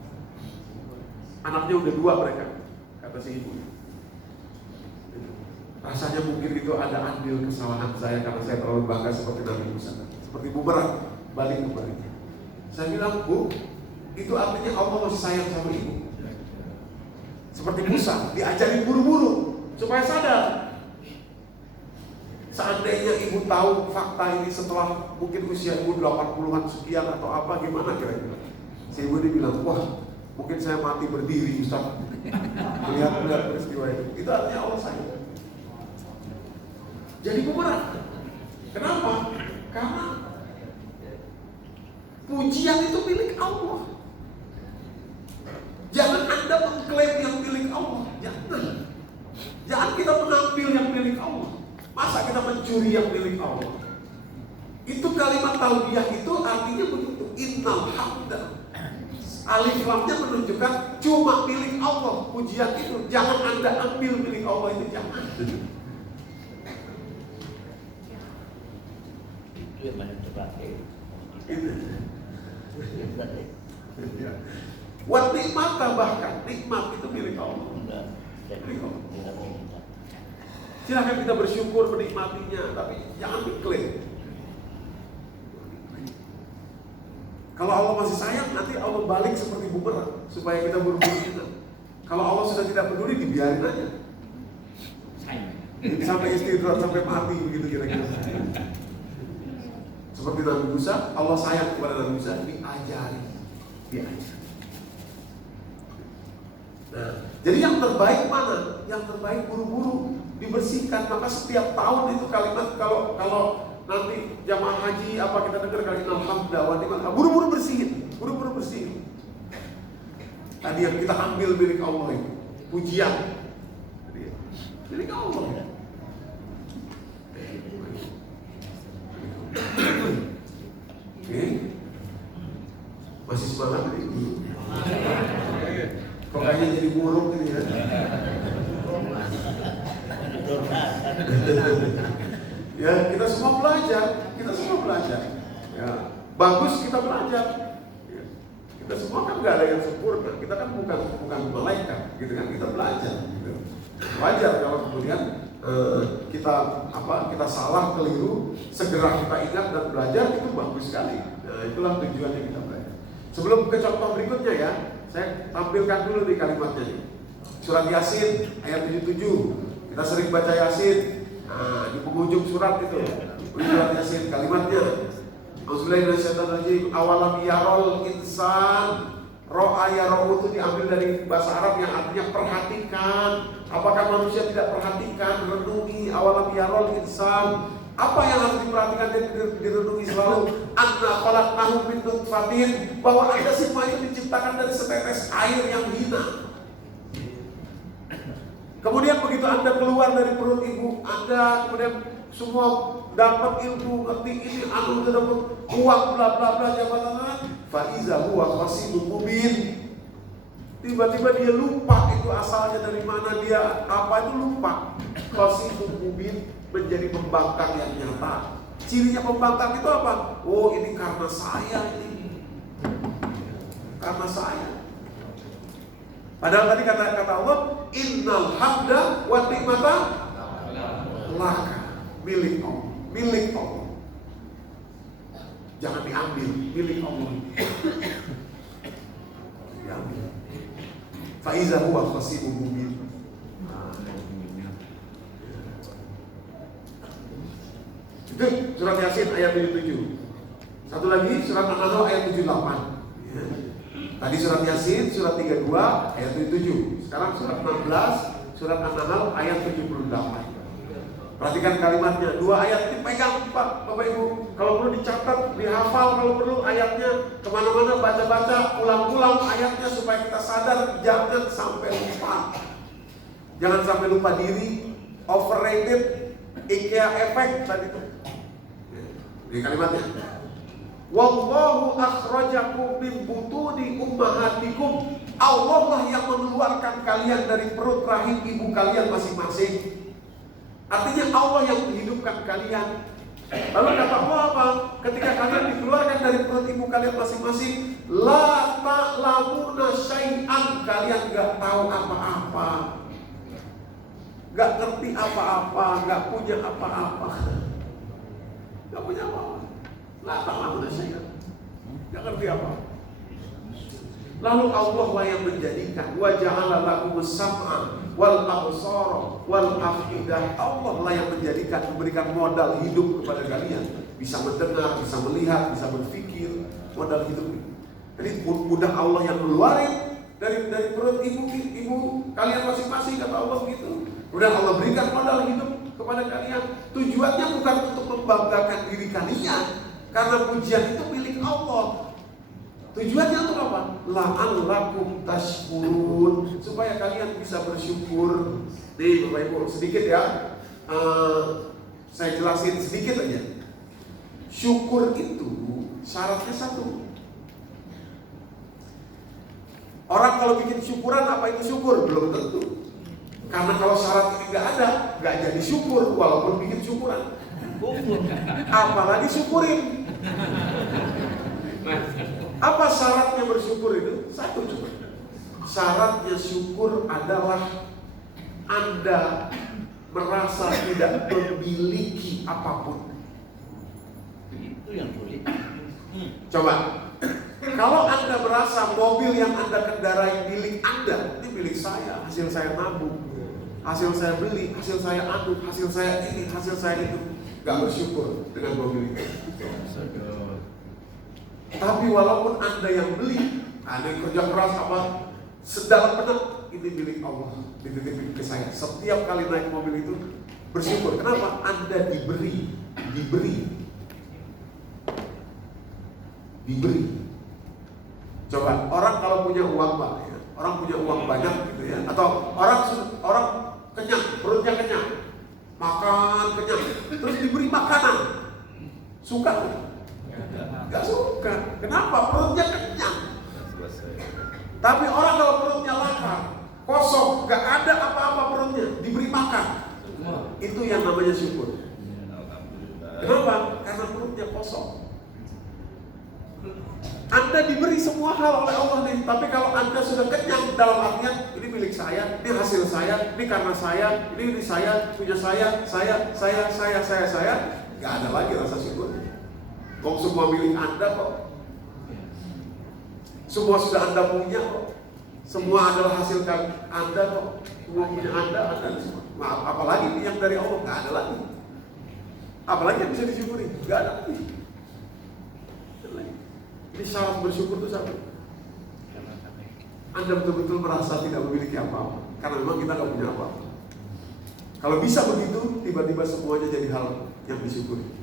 anaknya udah 2 mereka, kata si ibu. Rasanya mungkin itu ada andil kesalahan saya karena saya terlalu bangga seperti Nabi Musa, seperti bumerang balik kembali. Saya bilang, Bu, itu artinya Allah masih sayang sama ibu. Seperti Musa, diajarin buru-buru supaya sadar. Seandainya ibu tahu fakta ini setelah mungkin usia ibu 80-an sekian atau apa, gimana kira-kira? Si ibu dia bilang, wah mungkin saya mati berdiri Ustaz. Melihat peristiwa itu. Itu artinya Allah sayang. Jadi bumerang. Kenapa? Karena pujian itu milik Allah. Jangan Anda mengklaim yang milik Allah. Jangan kita mengambil yang milik Allah. Masa kita mencuri yang milik Allah? Itu kalimat talbiyah itu artinya begitu. Innal hamda. Alif lamnya menunjukkan cuma milik Allah pujian itu. Jangan Anda ambil milik Allah itu, jangan. Itu yang mana terpakai. Wat nikmata, bahkan nikmat itu milik Allah. Silahkan kita bersyukur menikmatinya, tapi jangan diklaim. Kalau Allah masih sayang, nanti Allah balik seperti bumerang supaya kita buru-buru kita. Kalau Allah sudah tidak peduli, dibiarin aja. Sampai istirahat, sampai mati begitu kira-kira. Seperti Nabi Musa, Allah sayang kepada Nabi Musa, diajari. Nah, jadi yang terbaik mana? Yang terbaik buru-buru dibersihkan. Maka setiap tahun itu kalimat kalau nanti jamaah haji apa kita dengar kalimat alhamdulillah, buru-buru bersihin. Tadi yang kita ambil milik Allah itu pujian milik Allah. Oke, masih semangat ini? Kok kayaknya jadi buruk ini ya? Ya, kita semua belajar. Ya, bagus kita belajar. Ya, kita semua kan nggak ada yang sempurna. Kita kan bukan malaikat, gitu kan? Kita belajar. Gitu. Wajar kalau kemudian kita salah, keliru, segera kita ingat dan belajar, itu bagus sekali. Nah, itulah tujuannya kita belajar. Sebelum ke contoh berikutnya ya, saya tampilkan dulu di kalimatnya nih. Surat Yasin ayat 77. Kita sering baca Yasin. Nah, di penghujung surat itu, surat Yasin kalimatnya. Auzubillahiminasyaitonirrajim. Awalam yarol insan. Ro'a yarau itu diambil dari bahasa Arab yang artinya perhatikan. Apakah manusia tidak perhatikan? Renungi. Awalam yarol insan. Apa yang harus diperhatikan dan direnungi selalu? Anna khalaqnahu min nutfatin, bahwa Anda semua itu diciptakan dari setetes air yang hina. Kemudian begitu Anda keluar dari perut ibu Anda, kemudian semua dapat ilmu, ngerti ini, anu dapat uang, bla bla bla, jabatan, faiza huwa qasidun mubin. Tiba-tiba dia lupa itu asalnya dari mana, dia apa itu lupa. Qasidun mubin, menjadi pembangkang yang nyata. Cirinya pembangkang itu apa? Oh, ini karena saya ini. Karena saya. Padahal tadi kata Allah, innal hamda wa ni'mata laka, milik Allah. Jangan diambil, milik Allah. Diambil. Faiza huwa qasidun mubin. Itu surat Yasin ayat 77. Satu lagi surat An-Nahl ayat 78. Ya. Tadi surat Yasin surat 32 ayat 77. Sekarang surat 16 surat An-Nahl ayat 78. Perhatikan kalimatnya. Dua ayat dipegang Pak, Bapak Ibu. Kalau perlu dicatat, dihafal kalau perlu ayatnya. Kemana-mana baca-baca, ulang-ulang ayatnya supaya kita sadar. Jangan sampai lupa. Jangan sampai lupa diri. Overrated, IKEA effect tadi itu. Di kalimatnya, wallahu akhrajakum min butuni ummahatikum. Allah lah yang mengeluarkan kalian dari perut rahim ibu kalian masing-masing. Artinya Allah yang menghidupkan kalian. Lalu kata Allah apa? Ketika kalian dikeluarkan dari perut ibu kalian masing-masing, la ta'lamuna syai'an, kalian gak tahu apa-apa, gak ngerti apa-apa, gak punya apa-apa. Gak punya apa-apa. Lah ta'lamuna syai'an. Gak ngerti apa. Lalu Allah lah yang menjadikan, wa ja'ala lakumus sam'a wal absara wal afidah. Allah lah yang menjadikan, memberikan modal hidup kepada kalian. Bisa mendengar, bisa melihat, bisa berpikir, modal hidup. Jadi mudah Allah yang keluarin dari perut ibu kalian masing-masing, kata Allah begitu. Kemudian Allah berikan modal hidup kepada kalian. Tujuannya bukan untuk membanggakan diri kalian, karena pujian itu milik Allah. Tujuannya untuk apa? La'allakum tashkurun, supaya kalian bisa bersyukur. Nih Bapak Ibu, sedikit ya, saya jelasin sedikit aja. Syukur itu syaratnya satu. Orang kalau bikin syukuran, apa itu syukur? Belum tentu. Karena kalau syarat ini nggak ada, nggak jadi syukur walaupun bikin syukuran. Apalagi syukurin. Apa syaratnya bersyukur itu? Satu cuma. Syaratnya syukur adalah Anda merasa tidak memiliki apapun. Itu yang sulit. Coba. Kalau Anda merasa mobil yang Anda kendarai milik Anda, ini milik saya, hasil saya nabung, hasil saya beli, hasil saya aduk, hasil saya ini, hasil saya itu, gak bersyukur dengan mobil itu. Tapi walaupun Anda yang beli, Anda yang kerja keras apa, sedalam benar, ini milik Allah, dititipin ke saya. Setiap kali naik mobil itu bersyukur. Kenapa? Anda diberi. Coba orang kalau punya uang Pak, ya, orang punya uang banyak gitu ya, atau orang kenyang, perutnya kenyang, makan kenyang, terus diberi makanan, suka nggak? Gak suka. Kenapa? Perutnya kenyang. Tapi orang kalau perutnya lapar, kosong, gak ada apa-apa perutnya, diberi makan, Itu yang namanya syukur. Kenapa? Karena perutnya kosong. Anda diberi semua hal oleh Allah nih, tapi kalau Anda sudah kenyang dalam artian ini milik saya, ini hasil saya, ini karena saya, ini saya, punya saya, nggak ada lagi rasa syukur. Kok semua milik Anda kok, semua sudah Anda punya kok, semua adalah hasil Anda kok, semua punya Anda semua. Maaf, apalagi ini yang dari Allah, nggak ada lagi. Apalagi yang bisa disyukuri, nggak ada lagi. Ini syarat bersyukur itu satu. Anda betul-betul merasa tidak memiliki apa-apa, karena memang kita nggak punya apa-apa. Kalau bisa begitu, tiba-tiba semuanya jadi hal yang disyukuri.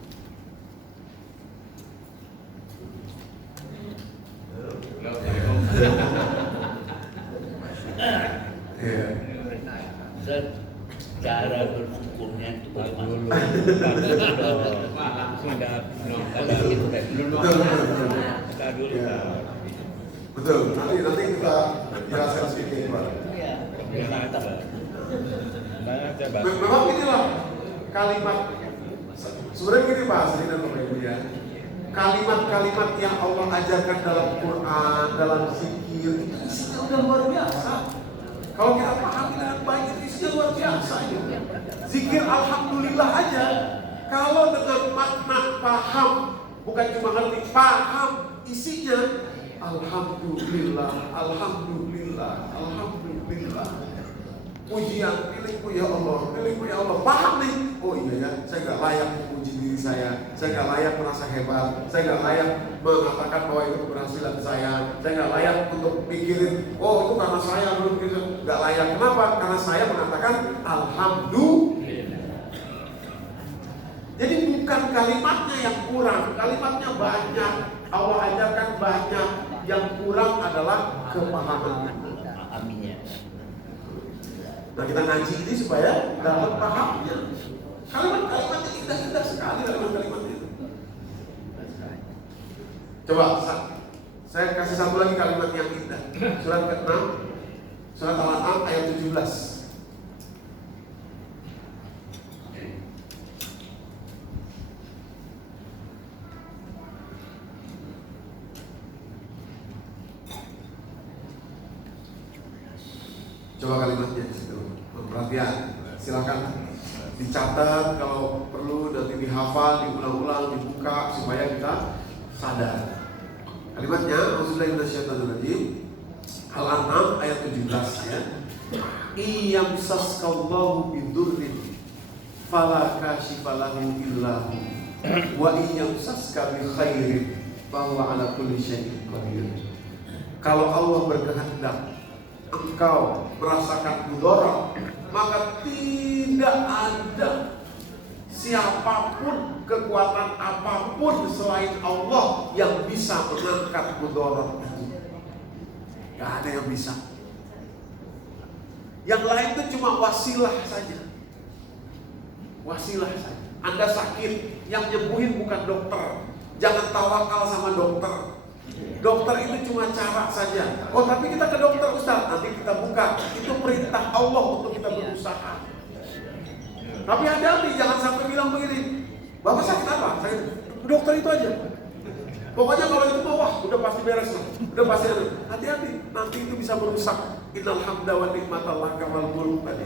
Cara bersyukurnya itu bagaimana? Betul. Nanti kita jelaskan sedikit, Pak. Memang inilah kalimat. Sebenarnya gini Pak, dan Bapak Ibu ya. Kalimat-kalimat yang Allah ajarkan dalam Quran, dalam zikir, itu isinya udah luar biasa. Kalau kita pahami dengan baik, itu isinya luar biasa. Zikir Alhamdulillah aja, kalau dengan makna paham, bukan cuma ngerti, paham isinya, Alhamdulillah, Alhamdulillah, Alhamdulillah. Pujian milikmu ya Allah, milikmu ya Allah. Paham nih? Oh iya ya, saya gak layak memuji diri saya gak layak merasa hebat, saya gak layak mengatakan bahwa itu keberhasilan saya gak layak untuk pikirin, oh itu karena saya belum gitu, gak layak. Kenapa? Karena saya mengatakan Alhamdulillah. Jadi bukan kalimatnya yang kurang, kalimatnya banyak. Allah ajarkan banyak, yang kurang adalah kepahaman. Aminnya. Nah kita ngaji ini supaya dapat pahamnya. Kalimat-kalimatnya indah-indah sekali kalimat-kalimat itu. Coba saya kasih satu lagi kalimat yang indah. Surat ke-6, surat Al-An'am ayat 17. Coba kalimatnya di situ. Perhatian, silakan dicatat, kalau perlu nanti dihafal, diulang-ulang, dibuka supaya kita sadar. Kalimatnya, Auzubillahi minasyaitonirrajim. Al-An'am ayat 17 ya. Iyamsaskallahu bidurrin fala kashifa lahu illa hu wa iyamsaska bi khairin fahuwa ala kulli syai'in qadir. Kalau Allah berkehendak engkau merasakan mudarat, maka tidak ada siapapun, kekuatan apapun selain Allah yang bisa mengangkat mudarat itu. Gak ada yang bisa. Yang lain itu cuma wasilah saja. Wasilah saja. Anda sakit, yang nyembuhin bukan dokter. Jangan tawakal sama dokter. Dokter itu cuma cara saja. Oh tapi kita ke dokter Ustaz, nanti kita buka. Itu perintah Allah untuk kita berusaha. Tapi hati-hati, jangan sampai bilang begini, Bapak sakit apa? Sakit. Dokter itu aja. Pokoknya kalau itu mau, wah udah pasti beres lah. Udah pasti ada. Hati-hati, nanti itu bisa merusak. Innal hamda wa ni'matallah kamal mulk tadi.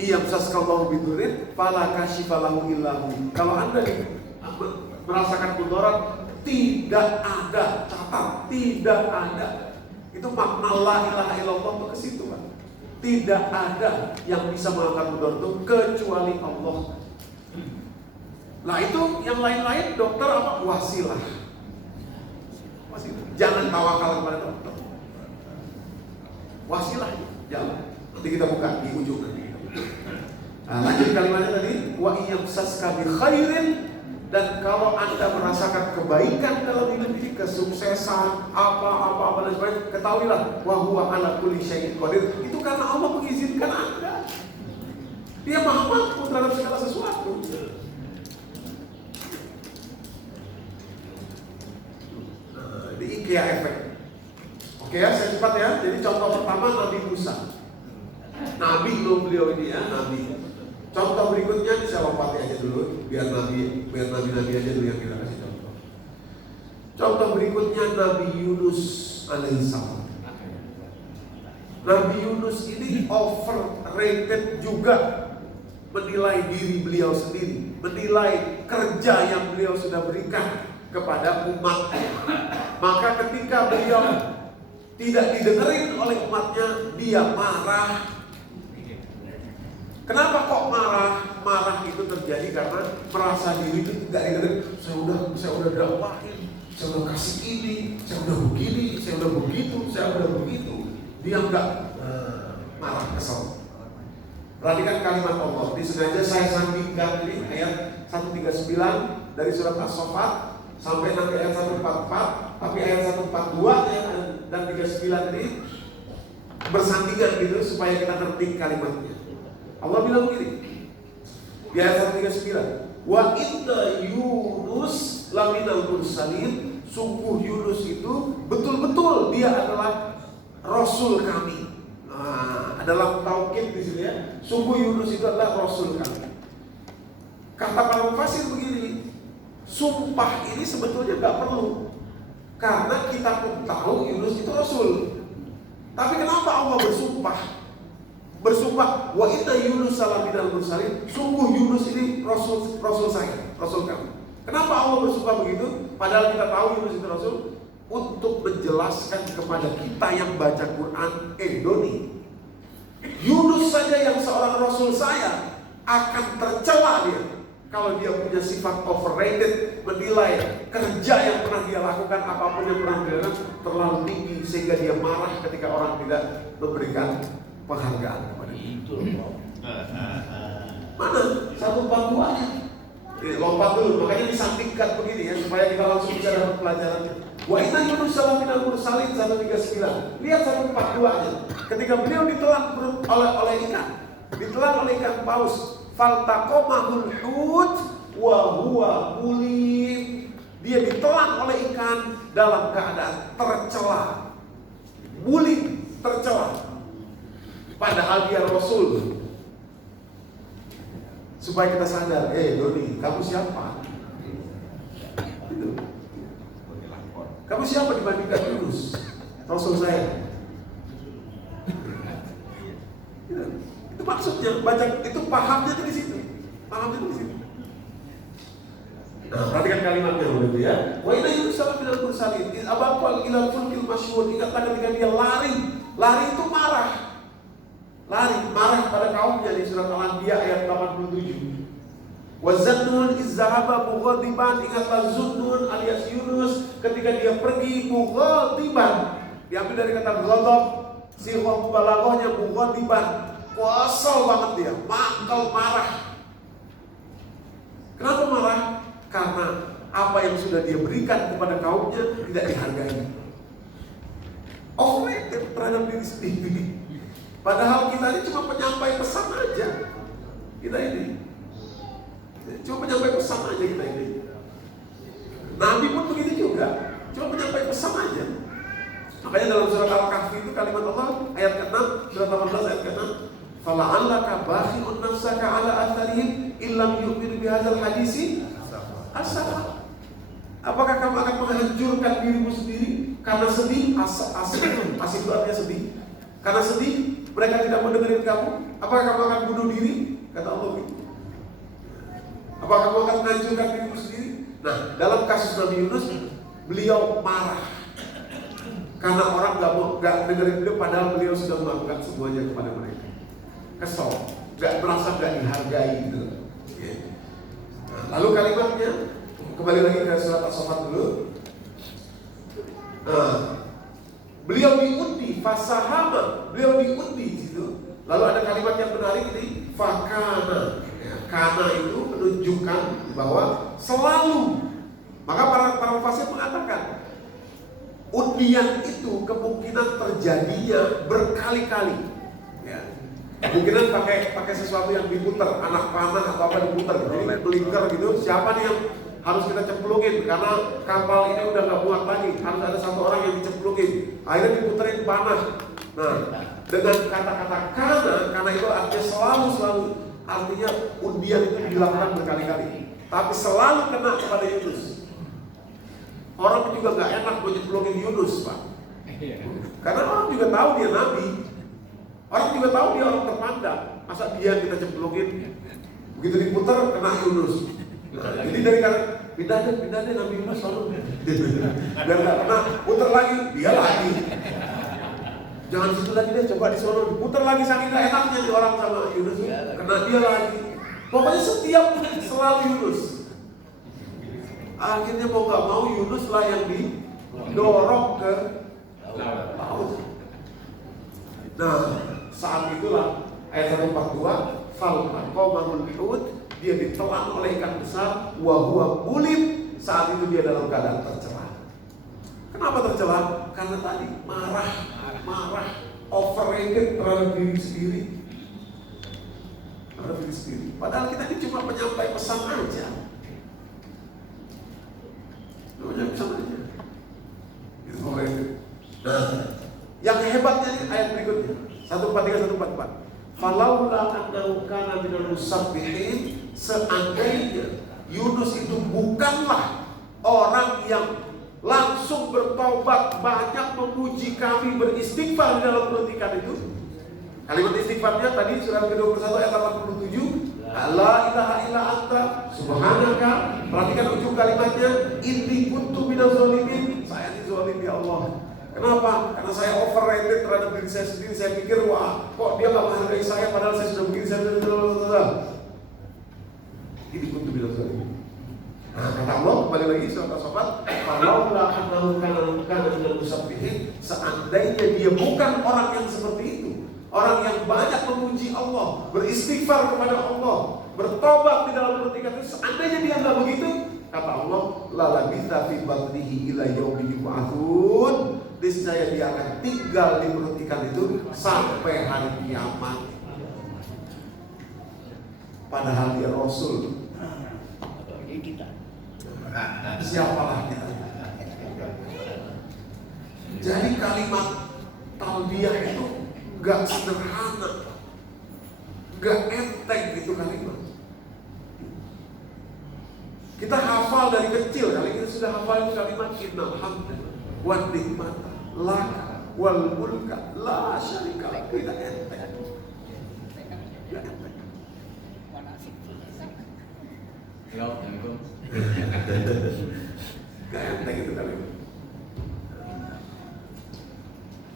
Iyamsaskallahu bidurrin fala kashifa lahu illa hu. Kalau Anda merasakan mudarat, tidak ada, catat, tidak ada. Itu makna la ilaha illallah itu ke situ kan. Tidak ada yang bisa mengangkat mudarat itu kecuali Allah. Nah itu yang lain-lain dokter apa? Wasilah. Wasilah. Jangan tawakal kepada dokter. Wasilah, jangan. Nanti kita buka di ujung nanti. Nah, lanjut kalimatnya tadi, wa iyamsaska bi khairin. Dan kalau Anda merasakan kebaikan dalam hidup ini, kesuksesan, apa dan sebagainya, ketahuilah wa huwa ala kulli syai'in qadir. Itu karena Allah mengizinkan Anda. Dia maha mampu terhadap segala sesuatu. Nah, ini IKEA efek. Oke ya, saya cepat ya. Jadi contoh pertama Nabi Musa. Nabi loh beliau ini ya, Nabi. Contoh berikutnya saya lompati aja dulu, biar nabi aja dulu yang kita kasih contoh. Contoh berikutnya Nabi Yunus alaihissalam. Nabi Yunus ini overrated juga, menilai diri beliau sendiri, menilai kerja yang beliau sudah berikan kepada umatnya. Maka ketika beliau tidak didengerin oleh umatnya, dia marah. Kenapa kok marah? Marah itu terjadi karena merasa diri itu tidak didengar. Saya udah dakwahin, saya udah kasih ini, saya udah begini, saya udah begitu, saya udah begitu. Dia enggak marah, kesel. Perhatikan kalimat Allah. Disengaja saya sambungkan ini ayat 139 dari surat As-Saffat sampai nanti ayat 144, tapi ayat 142 dan 39 ini bersandingan gitu supaya kita ngerti kalimatnya. Allah bilang begini di ayat 139, wa inna Yunus laminal mursalin, sungguh Yunus itu betul-betul dia adalah rasul kami. Adalah taukid di sini ya. Sungguh Yunus itu adalah rasul kami. Kata para mufassir begini, sumpah ini sebetulnya nggak perlu, karena kita pun tahu Yunus itu rasul. Tapi kenapa Allah bersumpah wa inna Yunus laminal mursalin, sungguh Yunus ini rasul saya, rasul kami. Kenapa Allah bersumpah begitu? Padahal kita tahu Yunus itu rasul, untuk menjelaskan kepada kita yang baca Quran, Doni, Yunus saja yang seorang rasul saya akan tercela dia kalau dia punya sifat overrated, menilai kerja yang pernah dia lakukan, apapun yang pernah dia lakukan terlalu tinggi sehingga dia marah ketika orang tidak memberikan penghargaan kepada dia. Itu loh. Mana? 142. Lompat dulu, makanya disampingkan begini ya supaya kita langsung bisa dapat pelajarannya. Wa inna Yunus laminal mursalin 139. Lihat 142-nya. Ketika beliau ditelan oleh ikan, ditelan oleh ikan paus, faltaqamahul hut wa huwa mulim. Dia ditelan oleh ikan dalam keadaan tercela. Mulim, tercela. Padahal dia rasul. Supaya kita sadar, Doni, kamu siapa? Itu. Kamu siapa dibandingkan Yunus, rasul saya? Itu maksudnya, baca itu pahamnya itu di situ. Pahamnya itu di situ. Nah, perhatikan kalimatnya begitu ya. Wa inna Yunus laminal mursalin, iz abaqal ilal fulkil masyhur. Ingatlah ketika dia lari itu marah. Marah pada kaumnya di surat Al-Anbiya ayat 87. Wa zannun izzahaba mughadiban, ingatlah Zunnun alias Yunus ketika dia pergi mughadiban. Diambil dari kata ghadab, sihah balaghahnya mughadiban. Kesel banget dia, marah. Kenapa marah? Karena apa yang sudah dia berikan kepada kaumnya tidak dihargai. Overrated terhadap diri sendiri. Padahal kita ini cuma penyampai pesan aja. Kita ini cuma penyampai pesan aja kita ini. Nabi pun begitu juga, cuma penyampai pesan aja. Makanya dalam surat Al-Kahfi itu kalimat Allah ayat ke-6, surat 18 ayat ke-6, fala'allaka bakhi'un nafsaka ala atharihim illam yu'minu bihadzal hadisi asafa. Apakah kamu akan menghancurkan dirimu sendiri karena sedih? Asif itu artinya sedih. Karena sedih mereka tidak mau dengerin kamu. Apakah kamu akan bunuh diri? Kata Allah gitu. Apakah kamu akan menghancurkan dirimu sendiri? Nah, dalam kasus Nabi Yunus, beliau marah karena orang nggak dengerin beliau, padahal beliau sudah melakukan semuanya kepada mereka. Kesel, merasa nggak dihargai gitu. Nah, lalu kalimatnya kembali lagi ke surat As-Saffat dulu. Beliau diundi, fasahama, beliau diundi situ. Lalu ada kalimat yang menarik ini, fakana. Kana itu menunjukkan bahwa selalu. Maka para mufassir mengatakan undian itu kemungkinan terjadinya berkali-kali. Ya. Kemungkinan pakai sesuatu yang diputar, anak panah atau apa diputar, jadi blinker gitu. Siapa nih yang harus kita cemplungin karena kapal ini udah nggak muat lagi, harus ada satu orang yang dicemplungin. Akhirnya diputerin panah. Nah, Dengan kata-kata karena itu artinya selalu artinya undian itu dilakukan berkali-kali, tapi selalu kena kepada Yunus. Orang juga gak enak mau nyemplungin Yunus, Pak. Karena orang juga tahu dia nabi, orang juga tahu dia orang terpandang. Masa dia kita cemplungin, begitu diputar kena Yunus. Nah, jadi dari karena pindah deh Nabi Yunus selalu biar nggak kena, putar lagi dia lagi. Jangan situ lagi deh, coba di sono diputar lagi, saking gak enaknya di orang sama Yunus, kena dia lagi. Pokoknya setiap selalu Yunus. Akhirnya mau nggak mau Yunus lah yang didorong ke laut. Nah, saat itulah ayat 142, falqaumul hud, dia ditelan oleh ikan besar, wa huwa mulim, saat itu dia dalam keadaan tercela. Kenapa tercela? Karena tadi marah, overrated terhadap diri sendiri. Padahal kita ini cuma menyampaikan pesan aja. Itu overrated. Nah, yang hebatnya nih ayat berikutnya 143-144. Falaula annahu kana minal musabbihin, seandainya Yunus itu bukanlah orang yang langsung bertobat, banyak memuji kami, beristighfar di dalam perut ikan itu. Kalimat istighfarnya tadi surat ke-21 ayat 87, la ilaha illa anta subhanaka. Perhatikan ujung kalimatnya, inni kuntu minaz zalimin, saya dizalim ya Allah. Kenapa? Karena saya overrated terhadap diri saya sendiri. Saya pikir, wah, kok dia gak menghargai saya, padahal saya sudah begini, saya sudah. Ini kuntu minaz zalimin. Nah, kata Allah kembali lagi sahabat-sahabat, falaula annahu kana minal musabbihin, seandainya dia bukan orang yang seperti itu, orang yang banyak memuji Allah, beristighfar kepada Allah, bertobat di dalam perut ikan itu, seandainya dia nggak begitu, kata Allah, la labitha fi batnihi ila yaumi yub'atsun, niscaya dia akan tinggal di perut ikan itu sampai hari kiamat. Padahal dia Rasul. Siapalah kita? Jadi kalimat talbiyah itu gak sederhana, gak enteng gitu kalimat. Kita hafal dari kecil, kali kita sudah hafal itu kalimat innal hamda wan nikmata laka wal mulka la syarika lak. Tidak enteng. Gak enteng. Gak enteng itu kalimat.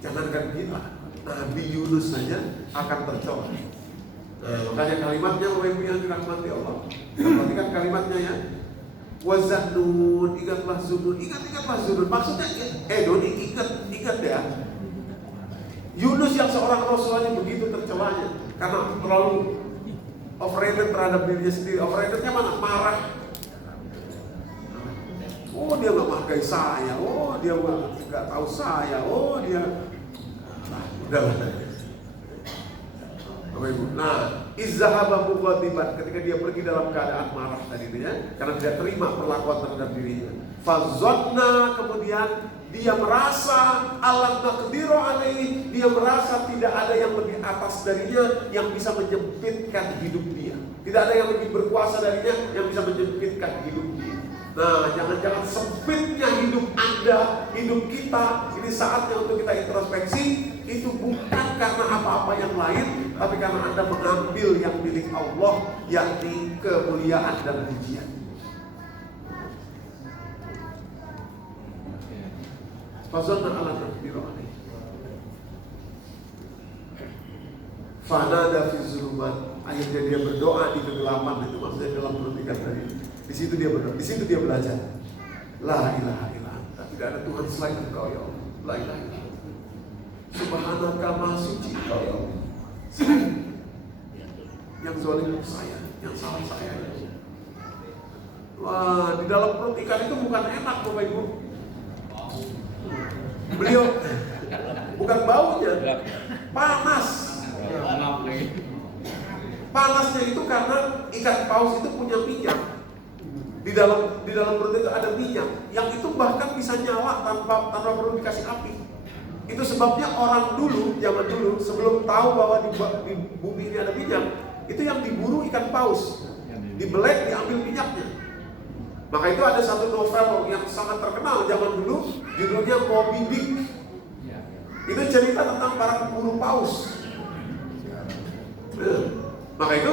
Jangankan kita, Nabi Yunus saja akan tercela. Makanya kalimatnya yang dirahmati Allah. Perhatikan kalimatnya ya. Wazannun, ingatlah Zunun, ingatlah Zunun. Maksudnya, Doni ingat ya. Yunus yang seorang Rasul aja begitu tercelanya karena terlalu overrated terhadap dirinya sendiri. Overratednya mana? Marah. Oh dia nggak menghargai saya. Oh dia nggak tahu saya. Oh dia. Udah. Nah, izzahaba mughadiban, ketika dia pergi dalam keadaan marah tadi itu ya, karena tidak terima perlakuan terhadap dirinya. Fazonna, kemudian dia merasa alam naqdiru alaihi, dia merasa tidak ada yang lebih atas darinya yang bisa menyempitkan hidup dia. Tidak ada yang lebih berkuasa darinya yang bisa menyempitkan hidup dia. Nah, jangan-jangan sempitnya hidup Anda, hidup kita, ini saatnya untuk kita introspeksi. Itu bukan karena apa-apa yang lain, tapi karena Anda mengambil yang milik Allah, yakni kemuliaan dan pujian. Fazanna ala naqdiru alaihi. Fanada fi zulumat, akhirnya dia berdoa di kegelapan, itu maksudnya dalam perhatikan tadi. Di situ dia berdoa, di situ dia belajar. La ilaha illa anta, tidak ada Tuhan selain Engkau ya Allah. La ilaha illa anta. Subhanaka maha suci Engkau ya Allah. Yang zalim saya, yang salah saya. Wah, di dalam perut ikan itu bukan enak Bapak Ibu. Beliau bukan baunya, panas. Panasnya itu karena ikan paus itu punya minyak. Di dalam perut itu ada minyak yang itu bahkan bisa nyala tanpa perlu dikasih api. Itu sebabnya orang dulu, zaman dulu, sebelum tahu bahwa di bumi ini ada minyak, itu yang diburu ikan paus, dibelek, diambil minyaknya. Maka itu ada satu novel yang sangat terkenal zaman dulu, judulnya Moby Dick. Itu cerita tentang para pemburu paus. Maka itu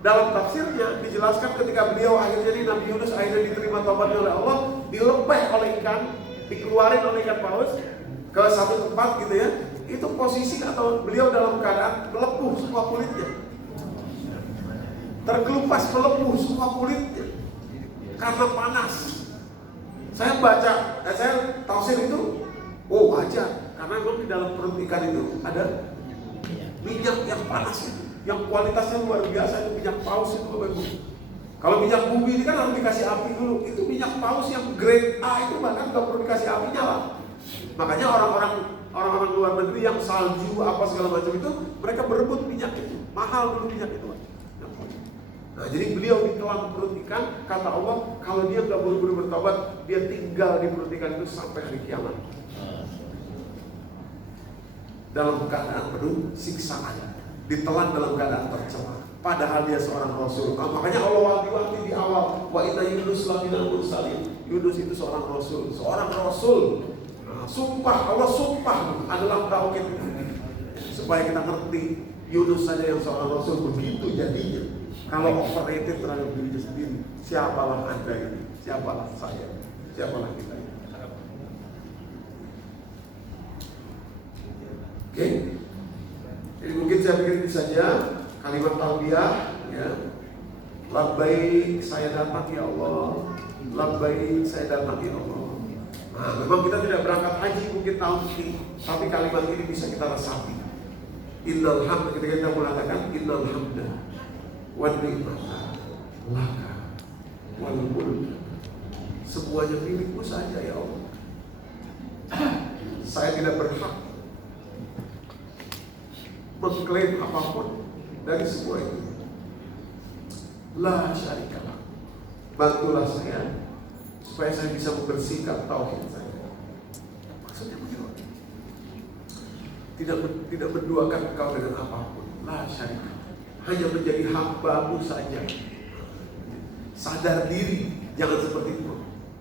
dalam tafsirnya dijelaskan ketika beliau akhirnya Nabi Yunus akhirnya diterima taubatnya oleh Allah, dilepeh oleh ikan, dikeluarin oleh ikan paus ke satu tempat gitu ya. Itu posisi atau beliau dalam keadaan melepuh semua kulitnya, terkelupas melepuh semua kulitnya karena panas. Saya baca, saya tafsir itu, oh wajar, karena memang di dalam perut ikan itu ada minyak yang panas itu, yang kualitasnya luar biasa. Itu minyak paus itu Bapak Ibu. Kalau minyak bumi ini kan harus dikasih api dulu. Itu minyak paus yang grade A itu bahkan nggak perlu dikasih api nyala. Makanya orang-orang luar negeri yang salju apa segala macam itu, mereka berebut minyak itu, mahal dulu minyak itu. Nah, jadi beliau ditelan perut ikan, kata Allah, kalau dia nggak buru-buru bertobat, dia tinggal di perut ikan itu sampai hari kiamat. Dalam keadaan penuh siksaan, ditelan dalam keadaan tercela. Padahal dia seorang rasul. Makanya Allah wanti-wanti di awal, wa inna Yunus laminal mursalin. Yunus itu seorang rasul, Nah, sumpah, Allah sumpah adalah tauhid supaya kita ngerti Yunus saja yang seorang rasul begitu jadinya. Kalau overrated terhadap dirinya sendiri, siapalah Anda ini? Siapalah saya? Siapalah kita ini? Oke? Jadi mungkin saya pikir ini saja kalimat talbiyah, ya. Labbaik saya datang ya Allah. Labbaik saya datang ya Allah. Nah, memang kita tidak berangkat haji mungkin tahun ini, tapi kalimat ini bisa kita resapi. Innal hamda, ketika kita mengatakan innal hamda wan ni'mata laka wal mulk, semuanya milikmu saja ya Allah. Saya tidak berhak mengklaim apapun dari semua itu. La syarikalah, bantulah saya supaya saya bisa membersihkan tauhid saya. Maksudnya begitu. Tidak menduakan engkau dengan apapun. La syarikalah, hanya menjadi hamba-Mu saja. Sadar diri, jangan seperti itu.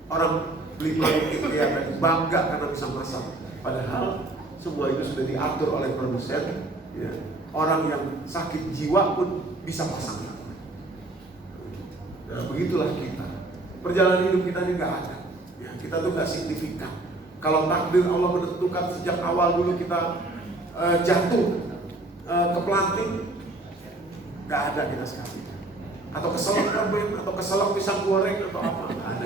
Orang beli produk itu ya bangga karena bisa masak, padahal semua itu sudah diatur oleh produsen. Ya. Orang yang sakit jiwa pun bisa pasang. Nah, begitulah kita. Perjalanan hidup kita ini nggak ada. Ya, kita tuh nggak signifikan. Kalau takdir Allah menentukan sejak awal dulu kita jatuh ke planting, nggak ada kita sekali. Atau keselak permen, atau keselak pisang goreng, atau apa, nggak ada.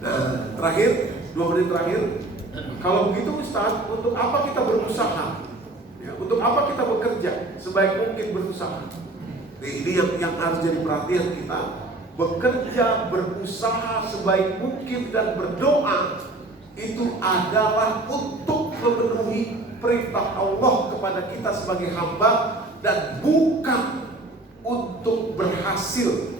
Nah, terakhir, 2 menit terakhir. Kalau begitu Ustaz, untuk apa kita berusaha? Ya, untuk apa kita bekerja? Sebaik mungkin berusaha. Nah, ini yang harus jadi perhatian kita. Bekerja, berusaha sebaik mungkin dan berdoa itu adalah untuk memenuhi perintah Allah kepada kita sebagai hamba dan bukan untuk berhasil.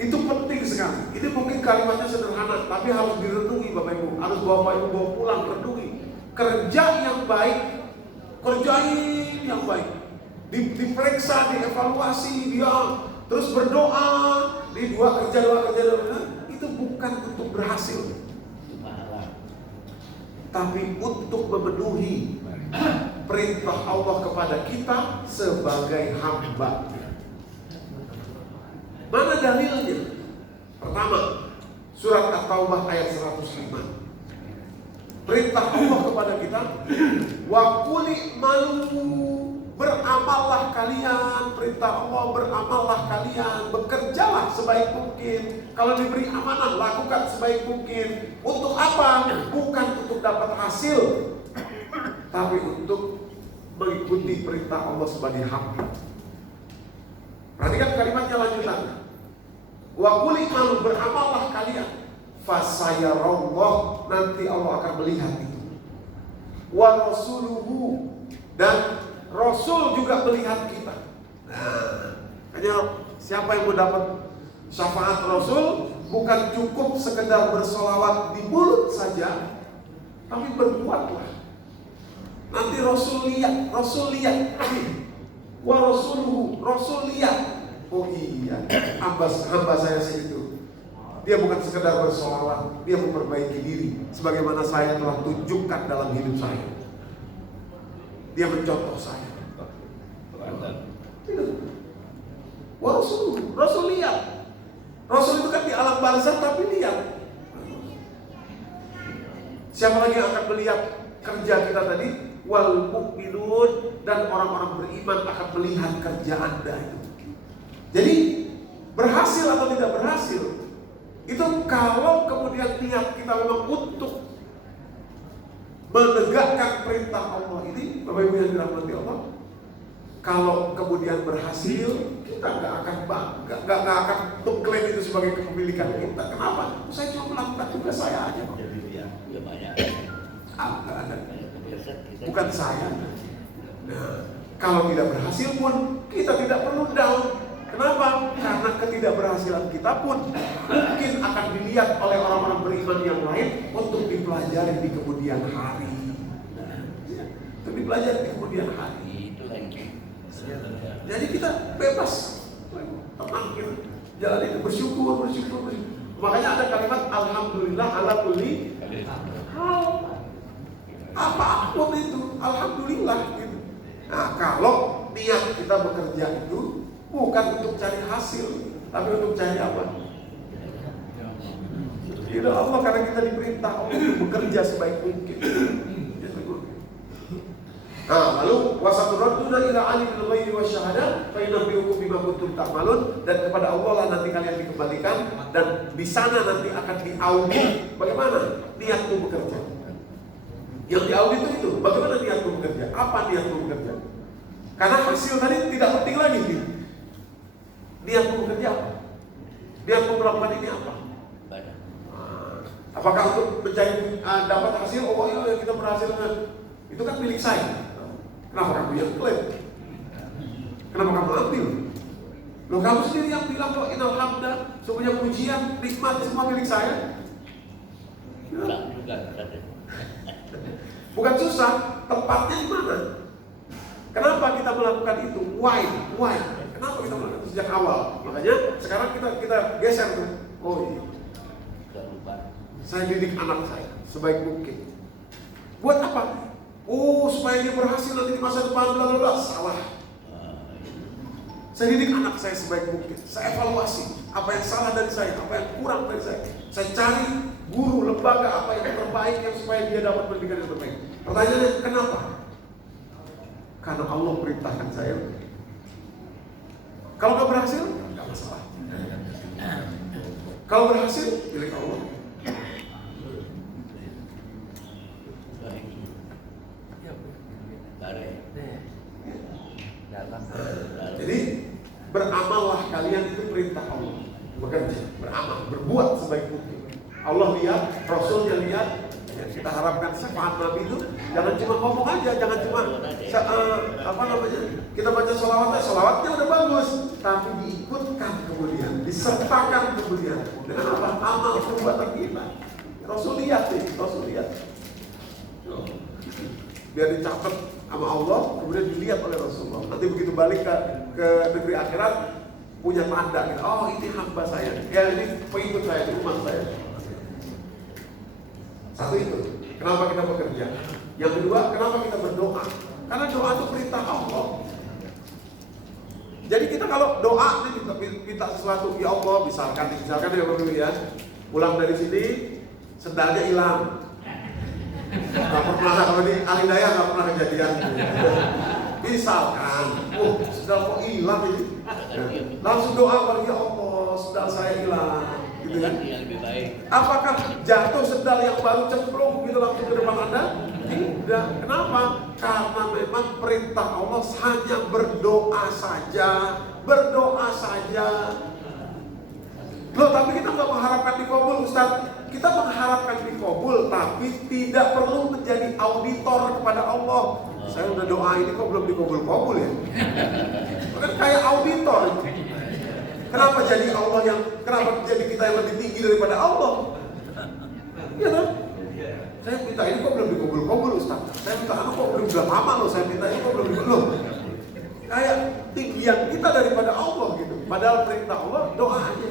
Itu penting sekali. Ini mungkin kalimatnya sederhana, tapi harus direnungi Bapak Ibu. Harus Bapak Ibu bawa pulang, renungi. Kerja yang baik, kerjain yang baik. Diperiksa, dievaluasi, dia terus berdoa. Di dua kerja. Itu bukan untuk berhasil, tapi untuk memenuhi perintah Allah kepada kita sebagai hamba. Mana dalilnya? Pertama, surat At-Taubah ayat 105. Perintah Allah kepada kita, wa quli malu, beramallah kalian. Perintah Allah, beramallah kalian, bekerjalah sebaik mungkin. Kalau diberi amanah, lakukan sebaik mungkin. Untuk apa? Bukan untuk dapat hasil, tapi untuk mengikuti perintah Allah sebagai hamba. Perhatikan kalimatnya lanjutannya. Wa quli malu, beramallah kalian. Fasayarallah, nanti Allah akan melihat itu. Wa rasuluhu, dan Rasul juga melihat kita. Nah, hanya siapa yang mau dapat Syafaat Rasul bukan cukup sekedar bersolawat di mulut saja, tapi berbuatlah. Nanti Rasul lihat. Wa Rasuluhu, Rasul lihat. Oh iya, hamba saya segitu. Dia bukan sekedar bersolawat, dia memperbaiki diri sebagaimana saya telah tunjukkan dalam hidup saya. Dia mencontoh saya. Wa Rasuluhu, Rasul lihat. Rasul itu kan di alam barzakh tapi lihat. Siapa lagi yang akan melihat kerja kita tadi? Wal mu'minun, dan orang-orang beriman akan melihat kerja Anda itu. Jadi berhasil atau tidak berhasil itu kalau kemudian niat kita memang untuk menegakkan perintah Allah ini, Bapak Ibu yang dirahmati Allah. Kalau kemudian berhasil, kita nggak akan mengklaim itu sebagai kepemilikan kita. Kenapa? Saya cuma melakukan tugas saya aja. Nggak ada. Bukan saya. Nah, kalau tidak berhasil pun kita tidak perlu down. Kenapa? Karena ketidakberhasilan kita pun mungkin akan dilihat oleh orang-orang beriman yang lain untuk dipelajari di kemudian hari. Untuk dipelajari di kemudian hari. Jadi kita bebas, tenang kita jalan itu, bersyukur. Makanya ada kalimat alhamdulillah ala kulli hal. Apapun itu, alhamdulillah gitu. Nah, kalau niat kita bekerja itu bukan untuk cari hasil, tapi untuk cari apa? Ridha Allah, karena kita diperintah Allah untuk bekerja sebaik mungkin. Nah, lalu wasaturaduna ila alimil ghaibi wasyahadah fa yunabbiukum bima kuntum ta'malun, dan kepada Allah lah nanti kalian dikembalikan, dan di sana nanti akan diaudit bagaimana niatmu bekerja. Yang diaudit itu bagaimana niatmu bekerja, apa niatmu bekerja. Karena hasil tadi tidak penting lagi. Niatmu bekerja apa? Niatmu melakukan ini apa? Apakah untuk mencari dapat hasil? Oh iya, kita berhasil dengan itu kan milik saya. Kenapa kamu yang klaim? Kenapa kamu ambil? Loh, kamu sendiri yang bilang kok innal hamda, semuanya pujian, nikmat semua milik saya. Ya. Bukan susah, tempatnya di mana? Kenapa kita melakukan itu? Why? Kenapa kita melakukan itu sejak awal? Makanya sekarang kita geser tuh. Oh iya. Saya didik anak saya sebaik mungkin. Buat apa? Oh, supaya dia berhasil nanti di masa depan, bla bla bla. Salah. Saya didik anak saya sebaik mungkin. Saya evaluasi apa yang salah dari saya, apa yang kurang dari saya. Saya cari guru, lembaga apa yang terbaik yang supaya dia dapat pendidikan yang terbaik. Pertanyaannya, kenapa? Karena Allah perintahkan saya. Kalau nggak berhasil, nggak masalah. Kalau berhasil, milik Allah. Jadi beramallah kalian, itu perintah Allah. Bekerja, beramal, berbuat sebaik mungkin. Allah lihat, Rasulnya lihat. Kita harapkan syafaat Nabi itu jangan cuma ngomong aja, jangan cuma kita baca sholawatnya udah bagus, tapi diikutkan kemudian, disertakan kemudian dengan apa? Amal perbuatan kita. Rasul lihat. Biar dicatat sama Allah, kemudian dilihat oleh Rasulullah. Nanti begitu balik ke negeri akhirat, punya tanda. Oh, ini hamba saya. Ya, ini pengikut saya, ini umat saya. Satu itu, kenapa kita bekerja. Yang kedua, kenapa kita berdoa. Karena doa itu perintah Allah. Jadi kita kalau doa minta sesuatu, ya Allah, misalkan ya Bapak Ibu ya, pulang dari sini sendalnya hilang. Gak pernah, kalau di Alidaya gak pernah kejadian. Misalkan, sendal kok hilang ini. Langsung doa, ya Allah, sendal saya hilang. Gitu kan? Apakah jatuh sendal yang baru cemplung gitu langsung ke depan Anda? Tidak. Kenapa? Karena memang perintah Allah hanya berdoa saja. Loh, tapi kita nggak mengharapkan dikabul, Ustaz. Kita mengharapkan dikabul, tapi tidak perlu menjadi auditor kepada Allah. Saya udah doa ini kok belum dikabul-kabul ya? Kan kayak auditor. Kenapa jadi Allah yang Kenapa jadi kita yang lebih tinggi daripada Allah? Iya kan? Saya minta ini kok belum dikabul-kabul Ustaz. Saya minta anu kok belum lama loh. Saya minta ini kok belum dikabul. Kayak tinggian kita daripada Allah gitu. Padahal perintah Allah doa aja.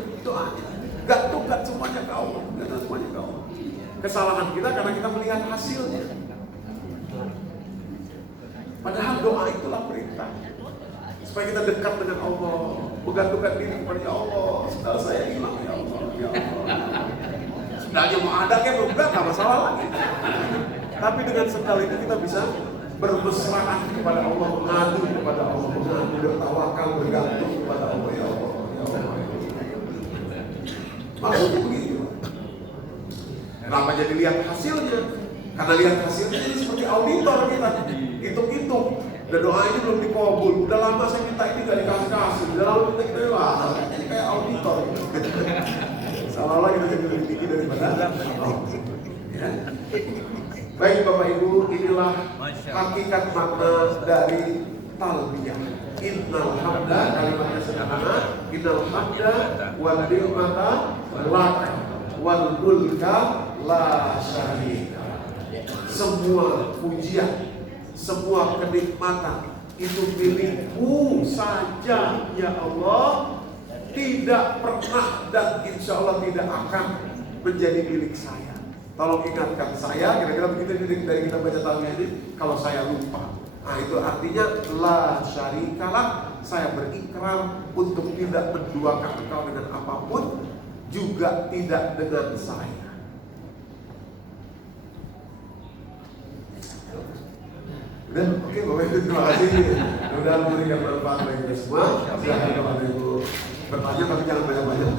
Gantungkan semuanya ke Allah. Gantungkan semuanya ke Allah. Kesalahan kita karena kita melihat hasilnya. Padahal doa itulah perintah. Supaya kita dekat dengan Allah, menggantungkan diri kepada Allah. Sendal saya hilang ya Allah, ya Allah. Sendalnya mau ada kayak belum nggak masalah lagi. Tapi dengan sendal itu kita bisa bermesraan kepada Allah, mengadu kepada Allah, mengadu, bertawakal, bergantung kepada Allah ya Allah. Ya Allah. Maksudnya begitu. Kenapa jadi lihat hasilnya? Karena lihat hasilnya ini seperti auditor kita. Hitung-hitung. Udah doa ini belum dikabul. Udah lama saya minta ini gak dikasih-kasih. Udah lama minta ini jadi kayak auditor gitu. Seolah-olah kita jadi lebih tinggi daripada Allah. Ya. Baik Bapak Ibu, inilah hakikat makna dari talbiyah. Innal hamda, kalimatnya sederhana. Innal hamda wal ni'mata laka wal mulka la syarika. Semua pujian, semua kenikmatan itu milikmu saja ya Allah. Tidak pernah dan insya Allah tidak akan menjadi milik saya. Tolong ingatkan saya, kira-kira begitu dari kita baca talbiyah ini. Kalau saya lupa, nah itu artinya la syarikalah, saya berikrar untuk tidak menduakan engkau dengan apapun, juga tidak dengan saya. Udah, oke Bapak Ibu, terima kasih. Mudah memberikan manfaat bagi kita semua. Silakan Bapak Ibu bertanya, tapi jangan banyak-banyak.